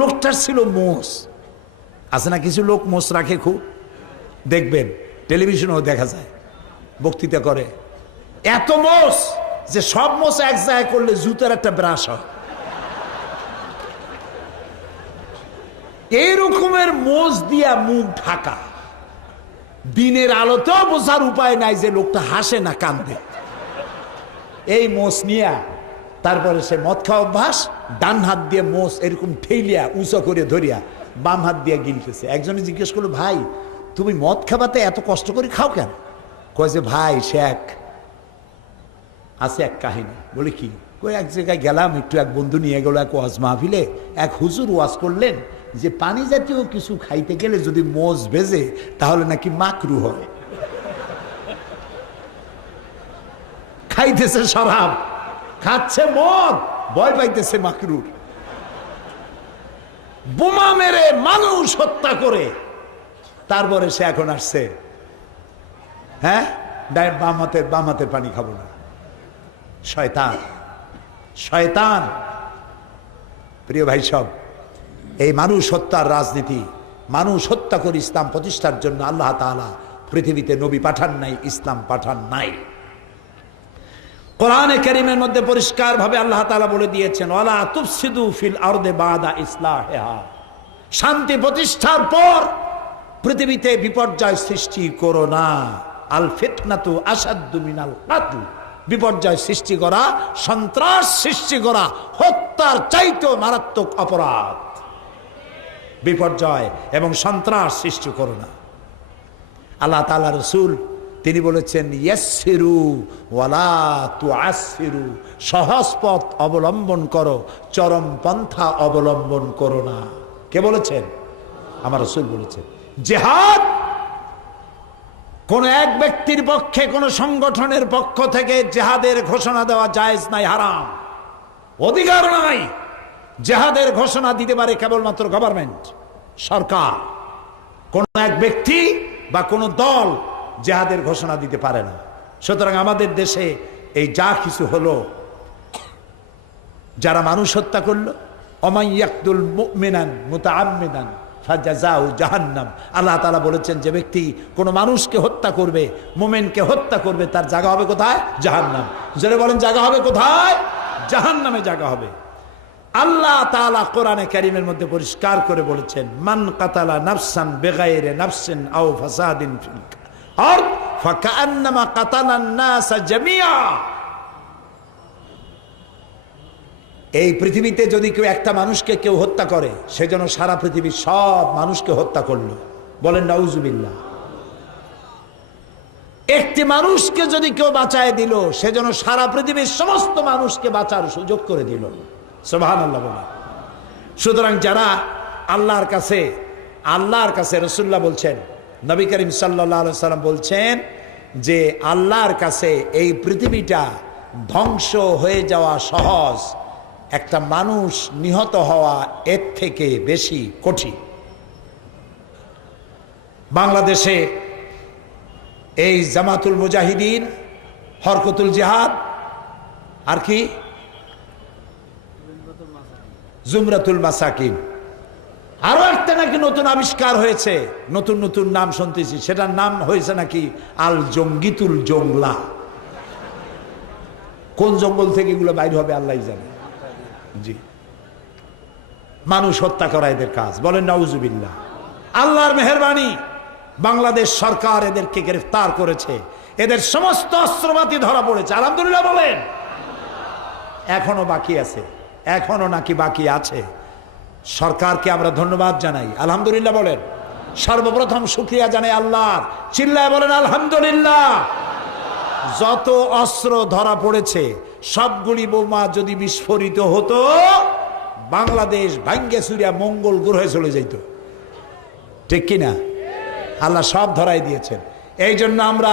লোকটার ছিল মোষ। আছে না কিছু লোক মোষ রাখে খুব, দেখবেন টেলিভিশনেও দেখা যায়, বক্তৃতা করে। এত মোষ যে সব মোষ এক জায়গায় করলে জুতার একটা ব্রাশ হয়। এই রকমের মোষ দিয়া মুখ ঢাকা, দিনের আলোতেও বোঝার উপায় নাই যে লোকটা হাসে না কান্দে। এই মোষ নিয়া তারপরে সে মদ খাওয়া অভ্যাস, ডান হাত দিয়ে মোষ এরকম ঠেলিয়া উঁচু করে ধরিয়া বাম হাত দিয়ে গিলতেছে। একজনে জিজ্ঞেস করলো ভাই তুমি মদ খাবাতে এত কষ্ট করে খাও কেন? কয় যে ভাই সে আছে এক কাহিনী। বলে কি? কই এক জায়গায় গেলাম, একটু এক বন্ধু নিয়ে গেল এক ওয়াজ মাহফিলে, এক হুজুর ওয়াজ করলেন যে পানি জাতীয় কিছু খাইতে গেলে যদি মোষ ভেজে তাহলে নাকি মাকরু হয়। খাইতেছে শরাব, খাচ্ছে মদ, ভয় পাইতেছে মাকরুর। বোমা মেরে মানুষ হত্যা করে তারপরে সে এখন আসছে হ্যাঁ বাম হাতের পানি খাবো না। শয়তান, শয়তান। প্রিয় ভাই সব, এই মানুষ হত্যার রাজনীতি, মানুষ হত্যা করে ইসলাম প্রতিষ্ঠার জন্য আল্লাহ তাআলা পৃথিবীতে নবী পাঠান নাই, ইসলাম পাঠান নাই। কোরআনে কারীমের মধ্যে পরিষ্কার ভাবে আল্লাহ তাআলা বলে দিয়েছেন ওয়ালা তুফসিদু ফিল আরদি বাদা ইসলাহিহা, শান্তি প্রতিষ্ঠার পর পৃথিবীতে বিপর্যয় সৃষ্টি করো না। আল ফিতনাতু আশাদ্দু মিনাল কাতল, বিপর্যয় সৃষ্টি করা, সন্ত্রাস সৃষ্টি করা হত্যার চাইতেও মারাত্মক অপরাধ। বিপর্যয় এবং সন্ত্রাস সৃষ্টি করো না। আল্লাহ তাআলা রাসূল তিনি বলেছেন ইয়াসসিরু ওয়ালা তুআসসিরু, সহজ পথ অবলম্বন করো, চরম পন্থা অবলম্বন করো না। কে বলেছেন? আমার রাসূল বলেছেন। জিহাদ কোন এক ব্যক্তির পক্ষে, কোন সংগঠনের পক্ষ থেকে জিহাদের ঘোষণা দেওয়া জায়েজ নাই, হারাম, অধিকার নাই। জিহাদের ঘোষণা দিতে পারে কেবলমাত্র গভর্নমেন্ট, সরকার। কোন এক ব্যক্তি বা কোন দল জিহাদের ঘোষণা দিতে পারে না। সুতরাং আমাদের দেশে এই যা কিছু হলো, যারা মানুষ হত্যা করলো, অমাইয়াকতুল মুমিনান মুতাআম্মিদান ফাজাযাউ জাহান্নাম, আল্লাহ তাআলা বলেছেন যে ব্যক্তি কোন মানুষকে হত্যা করবে, মুমিনকে হত্যা করবে, তার জায়গা হবে কোথায়? জাহান্নাম। যারা বলেন জায়গা হবে কোথায়? জাহান্নামে জায়গা হবে। আল্লাহ তাআলা কোরআনে কারীমের মধ্যে পরিষ্কার করে বলেছেন, মান কাতালা নাফসান বিগাইরি নাফসিন আও ফাসাদিন ফিল আরদ ফাকান্নামা কাতালান নাস জামিআ। এই পৃথিবীতে যদি কেউ একটা মানুষকে কেউ হত্যা করে, সেজন্য সারা পৃথিবীর সব মানুষকে হত্যা করলো। বলেন নাউজুবিল্লাহ। একটি মানুষকে যদি কেউ বাঁচায় দিল, সেজন্য সারা পৃথিবীর সমস্ত মানুষকে বাঁচার সুযোগ করে দিল। সুবহানাল্লাহ বলেন। সুতরাং যারা আল্লাহর কাছে রাসূলুল্লাহ বলছেন, নবী করিম সাল্লাল্লাহু আলাইহি সাল্লাম বলছেন যে আল্লাহর কাছে এই পৃথিবীটা ধ্বংস হয়ে যাওয়া সহজ, একটা মানুষ নিহত হওয়া এর থেকে বেশি কঠিন। বাংলাদেশে এই জামাতুল মুজাহিদিন, হরকতুল জিহাদ, আর কি জুমরাতুল মাসাকিন, আরো একটা নাকি নতুন আবিষ্কার হয়েছে, নতুন নতুন নাম শুনতেছি, সেটার নাম হয়েছে নাকি আল জঙ্গিতুল জংলা। কোন জঙ্গল থেকে এগুলো বাইর হবে আল্লাহই জানে। জি, মানুষ হত্যা করা এদের কাজ। বলেন নাউজুবিল্লাহ। আল্লাহর মেহেরবানি, বাংলাদেশ সরকার এদেরকে গ্রেফতার করেছে, এদের সমস্ত অস্ত্রপাতি ধরা পড়েছে। আলহামদুলিল্লাহ বলেন। এখনো বাকি আছে, এখনো নাকি বাকি আছে। সরকারকে আমরা ধন্যবাদ জানাই, আলহামদুলিল্লাহ বলেন। সর্বপ্রথম শুকরিয়া জানাই আল্লাহর, চিল্লায় বলেন আলহামদুলিল্লাহ। যত অস্ত্র ধরা পড়েছে সবগুলি বোমা যদি বিস্ফোরিত হতো, বাংলাদেশ ভাঙ্গে চুরিয়া মঙ্গল গ্রহে চলে যেত, ঠিক কিনা? আল্লাহ সব ধরাই দিয়েছেন। এই জন্য আমরা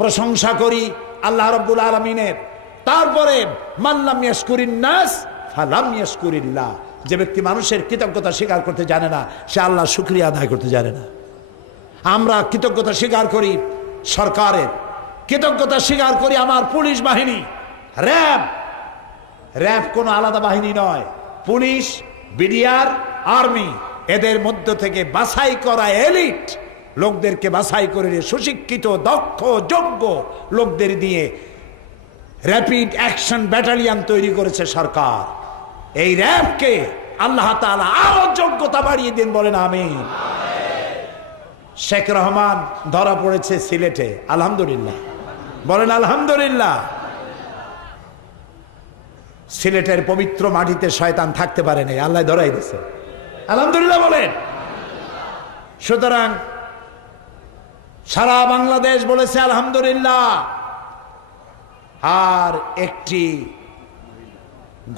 প্রশংসা করি আল্লাহ রাব্বুল আলামিনের। তারপরে মাল্লাম ইয়াশকুরিন নাস ফালাম ইয়াশকুরিল্লাহ, যে ব্যক্তি মানুষের কৃতজ্ঞতা স্বীকার করতে জানে না, সে আল্লাহ শুকরিয়া আদায় করতে জানে না। আমরা কৃতজ্ঞতা স্বীকার করি সরকারের, কৃতজ্ঞতা স্বীকার করি আমার পুলিশ বাহিনী, র্যাব কোনো আলাদা বাহিনী নয়, পুলিশ, বিডিআর, আর্মি, এদের মধ্য থেকে বাছাই করা এলিট লোকদেরকে বাছাই করে সুশিক্ষিত, দক্ষ, যোগ্য লোকদের দিয়ে র্যাপিড অ্যাকশন ব্যাটালিয়ন তৈরি করেছে সরকার। এই র্যাবকে আল্লাহ তাআলা আরো যোগ্যতা বাড়িয়ে দিন, বলেন আমিন। শেখ রহমান ধরা পড়েছে সিলেটে, আলহামদুলিল্লাহ বলেন আলহামদুলিল্লাহ। সিলেটের পবিত্র মাটিতে শয়তান থাকতে পারে নাই, আল্লাহ ধরাই দিয়েছে, আলহামদুলিল্লাহ বলেন। সুতরাং সারা বাংলাদেশ বলেছে আলহামদুলিল্লাহ। আর একটি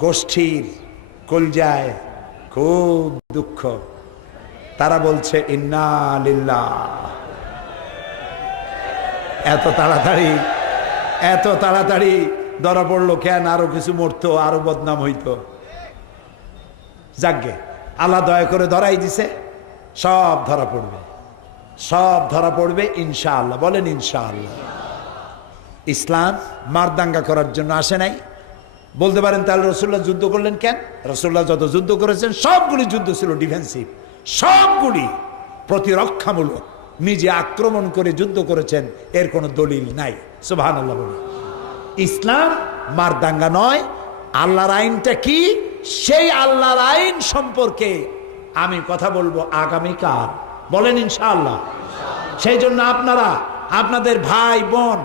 গোষ্ঠীর কলজায় খুব দুঃখ, তারা বলছে ইন্না লিল্লাহ। এত তাড়াতাড়ি ধরা পড়লো কেন? আরো কিছু মরতো, আরো বদনাম হইতো। যাকগে, আল্লাহ দয়া করে ধরাই দিছে, সব ধরা পড়বে, সব ধরা পড়বে ইনশাআল্লাহ, বলেন ইনশাআল্লাহ। ইসলাম মারদাঙ্গা করার জন্য আসে নাই। বলতে পারেন তাহলে রাসূলুল্লাহ যুদ্ধ করলেন কেন? রাসূলুল্লাহ যত যুদ্ধ করেছেন সবগুলি যুদ্ধ ছিল ডিফেন্সিভ, সবগুলি প্রতিরক্ষামূলক, নিজে আক্রমণ করে যুদ্ধ করেছেন, এর কোনো দলিল নাই। সুবহানাল্লাহ বলেন। ইসলাম মারদাঙ্গা নয়। আল্লাহর আইনটা কি, সেই আল্লাহর আইন সম্পর্কে আমি কথা বলবো আগামীকাল, বলেন ইনশাআল্লাহ। সেই জন্য আপনারা আপনাদের ভাই বোন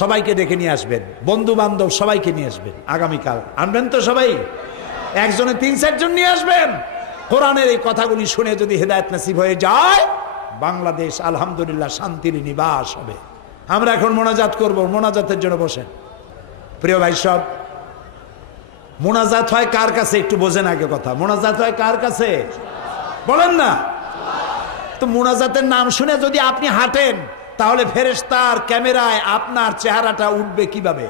সবাইকে ডেকে নিয়ে আসবেন, বন্ধু বান্ধব সবাইকে নিয়ে আসবেন আগামীকাল। আনবেন তো সবাই? একজনে ৩-৪ জন নিয়ে আসবেন, কোরআনের এই কথাগুলি শুনে যদি হেদায়েত নসিব হয়ে যায়, বাংলাদেশ আলহামদুলিল্লাহ শান্তির নিবাস হবে। আমরা এখন মোনাজাত করব, মোনাজাতের জন্য বসেন। প্রিয় ভাই সব, মোনাজাত হয় কার কাছে একটু বোঝেন আগে কথা। মোনাজাত হয় কার কাছে বলেন না? তো মোনাজাতের নাম শুনে যদি আপনি হাঁটেন, তাহলে ফেরেশতার ক্যামেরায় আপনার চেহারাটা উঠবে কিভাবে?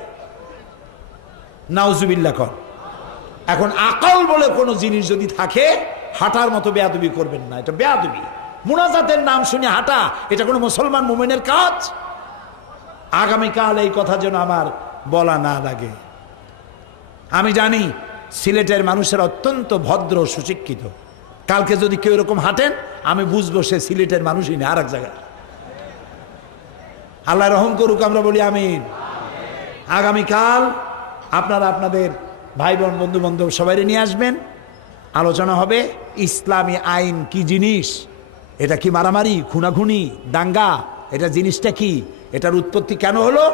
নাউজুবিল্লাহ কর। এখন আকল বলে কোনো জিনিস যদি থাকে, হাঁটার মতো বেয়াদবি করবেন না, এটা বেয়াদবি। মোনাজাতের নাম শুনে হাঁটা এটা কোনো মুসলমান মুমিনের কাজ? আগামীকাল এই কথা যেন আমার বলা না লাগে। আমি জানি সিলেটের মানুষের অত্যন্ত ভদ্র সুশিক্ষিত। কালকে যদি কেউ এরকম হাঁটেন, আমি বুঝবো সে সিলেটের মানুষই না, আর এক জায়গায়। আল্লাহ রহম করুক, আমরা বলি আমিন। আগামীকাল আপনারা আপনাদের ভাই বোন বন্ধু বান্ধব সবাই নিয়ে আসবেন। আলোচনা হবে ইসলামী আইন কি জিনিস, এটা কি মারামারি, খুনাখুনি, দাঙ্গা, এটা জিনিসটা কি, এটার উৎপত্তি কেন হলো,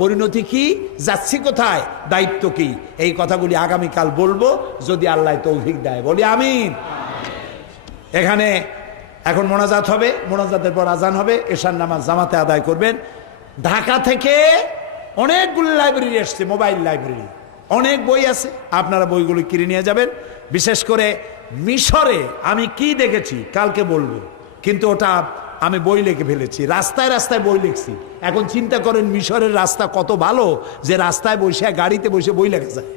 পরিণতি কি, যাচ্ছি কোথায়, দায়িত্ব কি, এই কথাগুলি আগামীকাল বলবো যদি আল্লাহ তৌফিক দেয়, বলি আমিন। এখানে এখন মোনাজাত হবে, মোনাজাতের পর আজান হবে, এশার নামাজ জামাতে আদায় করবেন। ঢাকা থেকে অনেকগুলো লাইব্রেরি এসছে, মোবাইল লাইব্রেরি, অনেক বই আছে, আপনারা বইগুলো কিনে নিয়ে যাবেন। বিশেষ করে মিশরে আমি কি দেখেছি কালকে বলবো, কিন্তু ওটা আমি বই লিখে ফেলেছি, রাস্তায় রাস্তায় বই লিখছি। এখন চিন্তা করেন মিশরের রাস্তা কত ভালো যে রাস্তায় বসে গাড়িতে বসে বই লেখা যায়,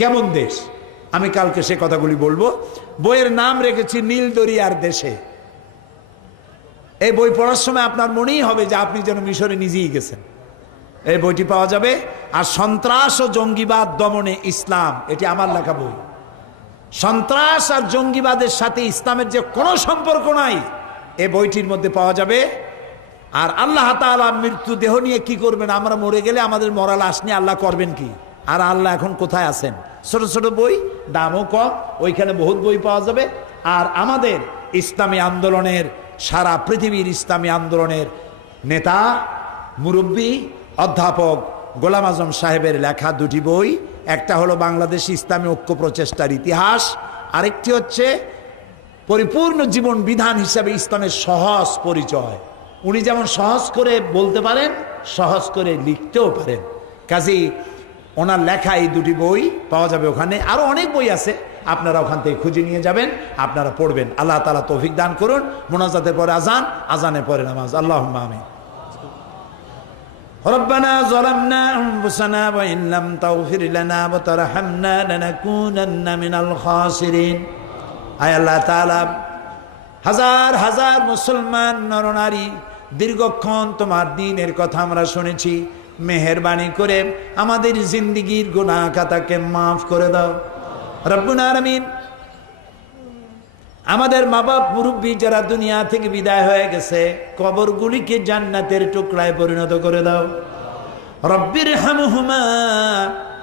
কেমন দেশ। আমি কালকে সে কথাগুলি বলবো। বইয়ের নাম রেখেছি নীল দরিয়ার দেশে। এই বই পড়ার সময় আপনার মনেই হবে যে আপনি যেন মিশরে নিজেই গেছেন। এই বইটি পাওয়া যাবে। আর সন্ত্রাস ও জঙ্গিবাদ দমনে ইসলাম, এটি আমার লেখা বই। সন্ত্রাস আর জঙ্গিবাদের সাথে ইসলামের যে কোনো সম্পর্ক নাই, এই বইটির মধ্যে পাওয়া যাবে। আর আল্লাহ তাআলা মৃত্যু দেহ নিয়ে কি করবেন, আমরা মরে গেলে আমাদের মরা লাশ নিয়ে আল্লাহ করবেন কি, আর আল্লাহ এখন কোথায় আছেন। ছোট ছোট বই, দামও কম, ওইখানে বহুত বই পাওয়া যাবে। আর আমাদের ইসলামী আন্দোলনের, সারা পৃথিবীর ইসলামী আন্দোলনের নেতা মুরব্বী অধ্যাপক গোলাম আজম সাহেবের লেখা দুটি বই। একটা হলো বাংলাদেশ ইসলামী ঐক্য প্রচেষ্টার ইতিহাস, আরেকটি হচ্ছে পরিপূর্ণ জীবন বিধান হিসাবে ইসলামের সহজ পরিচয়। উনি যেমন সহজ করে বলতে পারেন, সহজ করে লিখতেও পারেন। কাজেই ওনার লেখা এই দুটি বই পাওয়া যাবে ওখানে। আরো অনেক বই আছে, আপনারা ওখান থেকে খুঁজে নিয়ে যাবেন, আপনারা পড়বেন। আল্লাহ তাআলা তৌফিক দান করুন। মোনাজাতের পরে আজান, আজানের পরে নামাজ। আল্লাহুম্মা আমিন। ربنا ظلمنا أنفسنا وإن لم تغفر لنا وترحمنا لنكونن من الخاسرين। আয় আল্লাহ তাআলা, হাজার হাজার মুসলমান নরনারী দীর্ঘক্ষণ তোমার দ্বীনের কথা আমরা শুনেছি, মেহেরবানি করে আমাদের জিন্দেগীর গুনাহ খাতাকে মাফ করে দাও রব্বুল আলামিন। আমাদের মা বাপ মুরব্বী যারা দুনিয়া থেকে বিদায় হয়ে গেছে, কবরগুলিকে জান্নাতের টুকরায় পরিণত করে দাও। রব্বির হামহুমা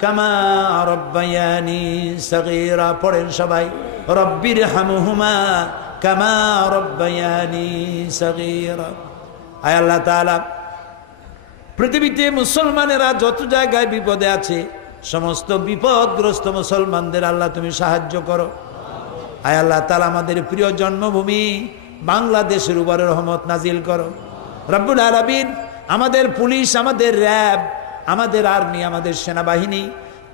কামা রব্বায়ানি সগীরা। পড়েন সবাই, রব্বির হামহুমা কামা রব্বায়ানি সগীরা। আয় আল্লাহ তাআলা, পৃথিবীতে মুসলমানেরা যত জায়গায় বিপদে আছে, সমস্ত বিপদগ্রস্ত মুসলমানদের আল্লাহ তুমি সাহায্য করো। আয় আল্লাহ তাআলা, আমাদের প্রিয় জন্মভূমি বাংলাদেশের উপরে রহমত নাজিল করো রব্বুল আলামিন। আমাদের পুলিশ, আমাদের র্যাব, আমাদের আর্মি, আমাদের সেনাবাহিনী,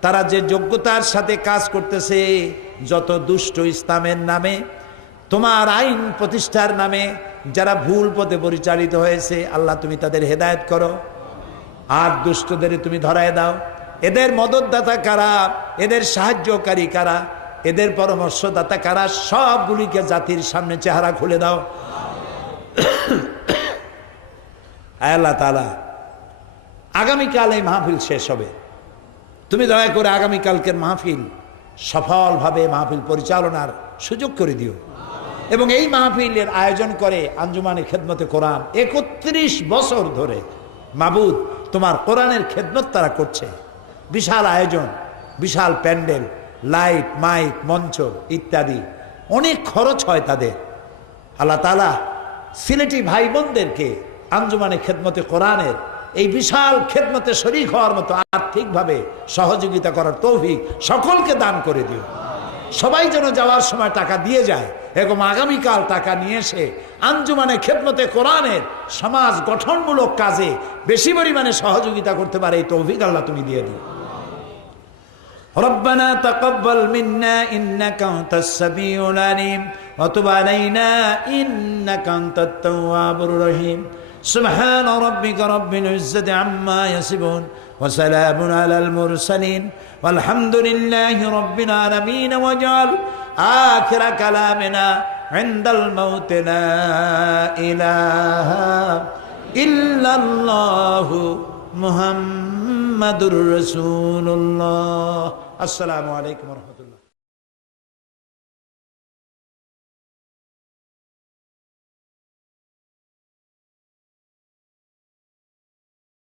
তারা যে যোগ্যতার সাথে কাজ করতেছে, যত দুষ্ট ইসলামের নামে, তোমার আইন প্রতিষ্ঠার নামে যারা ভুল পথে পরিচালিত হয়েছে, আল্লাহ তুমি তাদের হেদায়েত করো। আর দুষ্টদের তুমি ধরায় দাও। এদের মদতদাতা কারা, এদের সাহায্যকারী কারা, এদের পরামর্শদাতা কারা, সবগুলিকে জাতির সামনে চেহারা খুলে দাও। আল্লাহ তাআলা, আগামীকাল এই মাহফিল শেষ হবে, তুমি দয়া করে আগামীকালকের মাহফিল সফলভাবে মাহফিল পরিচালনার সুযোগ করে দিও। এবং এই মাহফিলের আয়োজন করে আঞ্জুমানে খেদমতে কোরআন 31 বছর ধরে মাবুদ তোমার কোরআনের খেদমত তারা করছে। বিশাল আয়োজন, বিশাল প্যান্ডেল, লাইট, মাইক, মঞ্চ ইত্যাদি, অনেক খরচ হয় তাদের। আল্লাহ তাআলা সিলেটি ভাই বোনদেরকে আঞ্জুমানে খেদমতে কোরআনের এই বিশাল খেদমতে শরীক হওয়ার মতো আর্থিকভাবে সহযোগিতা করার তৌফিক সকলকে দান করে দিও। সবাই যেন যাওয়ার সময় টাকা দিয়ে যায়, এরকম আগামীকাল টাকা নিয়ে এসে আঞ্জুমানে খেদমতে কোরআনের সমাজ গঠনমূলক কাজে বেশি পরিমাণে সহযোগিতা করতে পারে এই তৌফিক আল্লাহ তুমি দিয়ে দিও। ربنا تقبل منا إنك أنت السميع العليم وتب علينا إنك أنت التواب الرحيم سبحان ربك رب العزة عما يصفون وسلام على المرسلين والحمد لله رب العالمين واجعل آخر كلامنا عند الموت لا إله إلا الله محمد رسول الله। السلام عليكم ورحمة الله।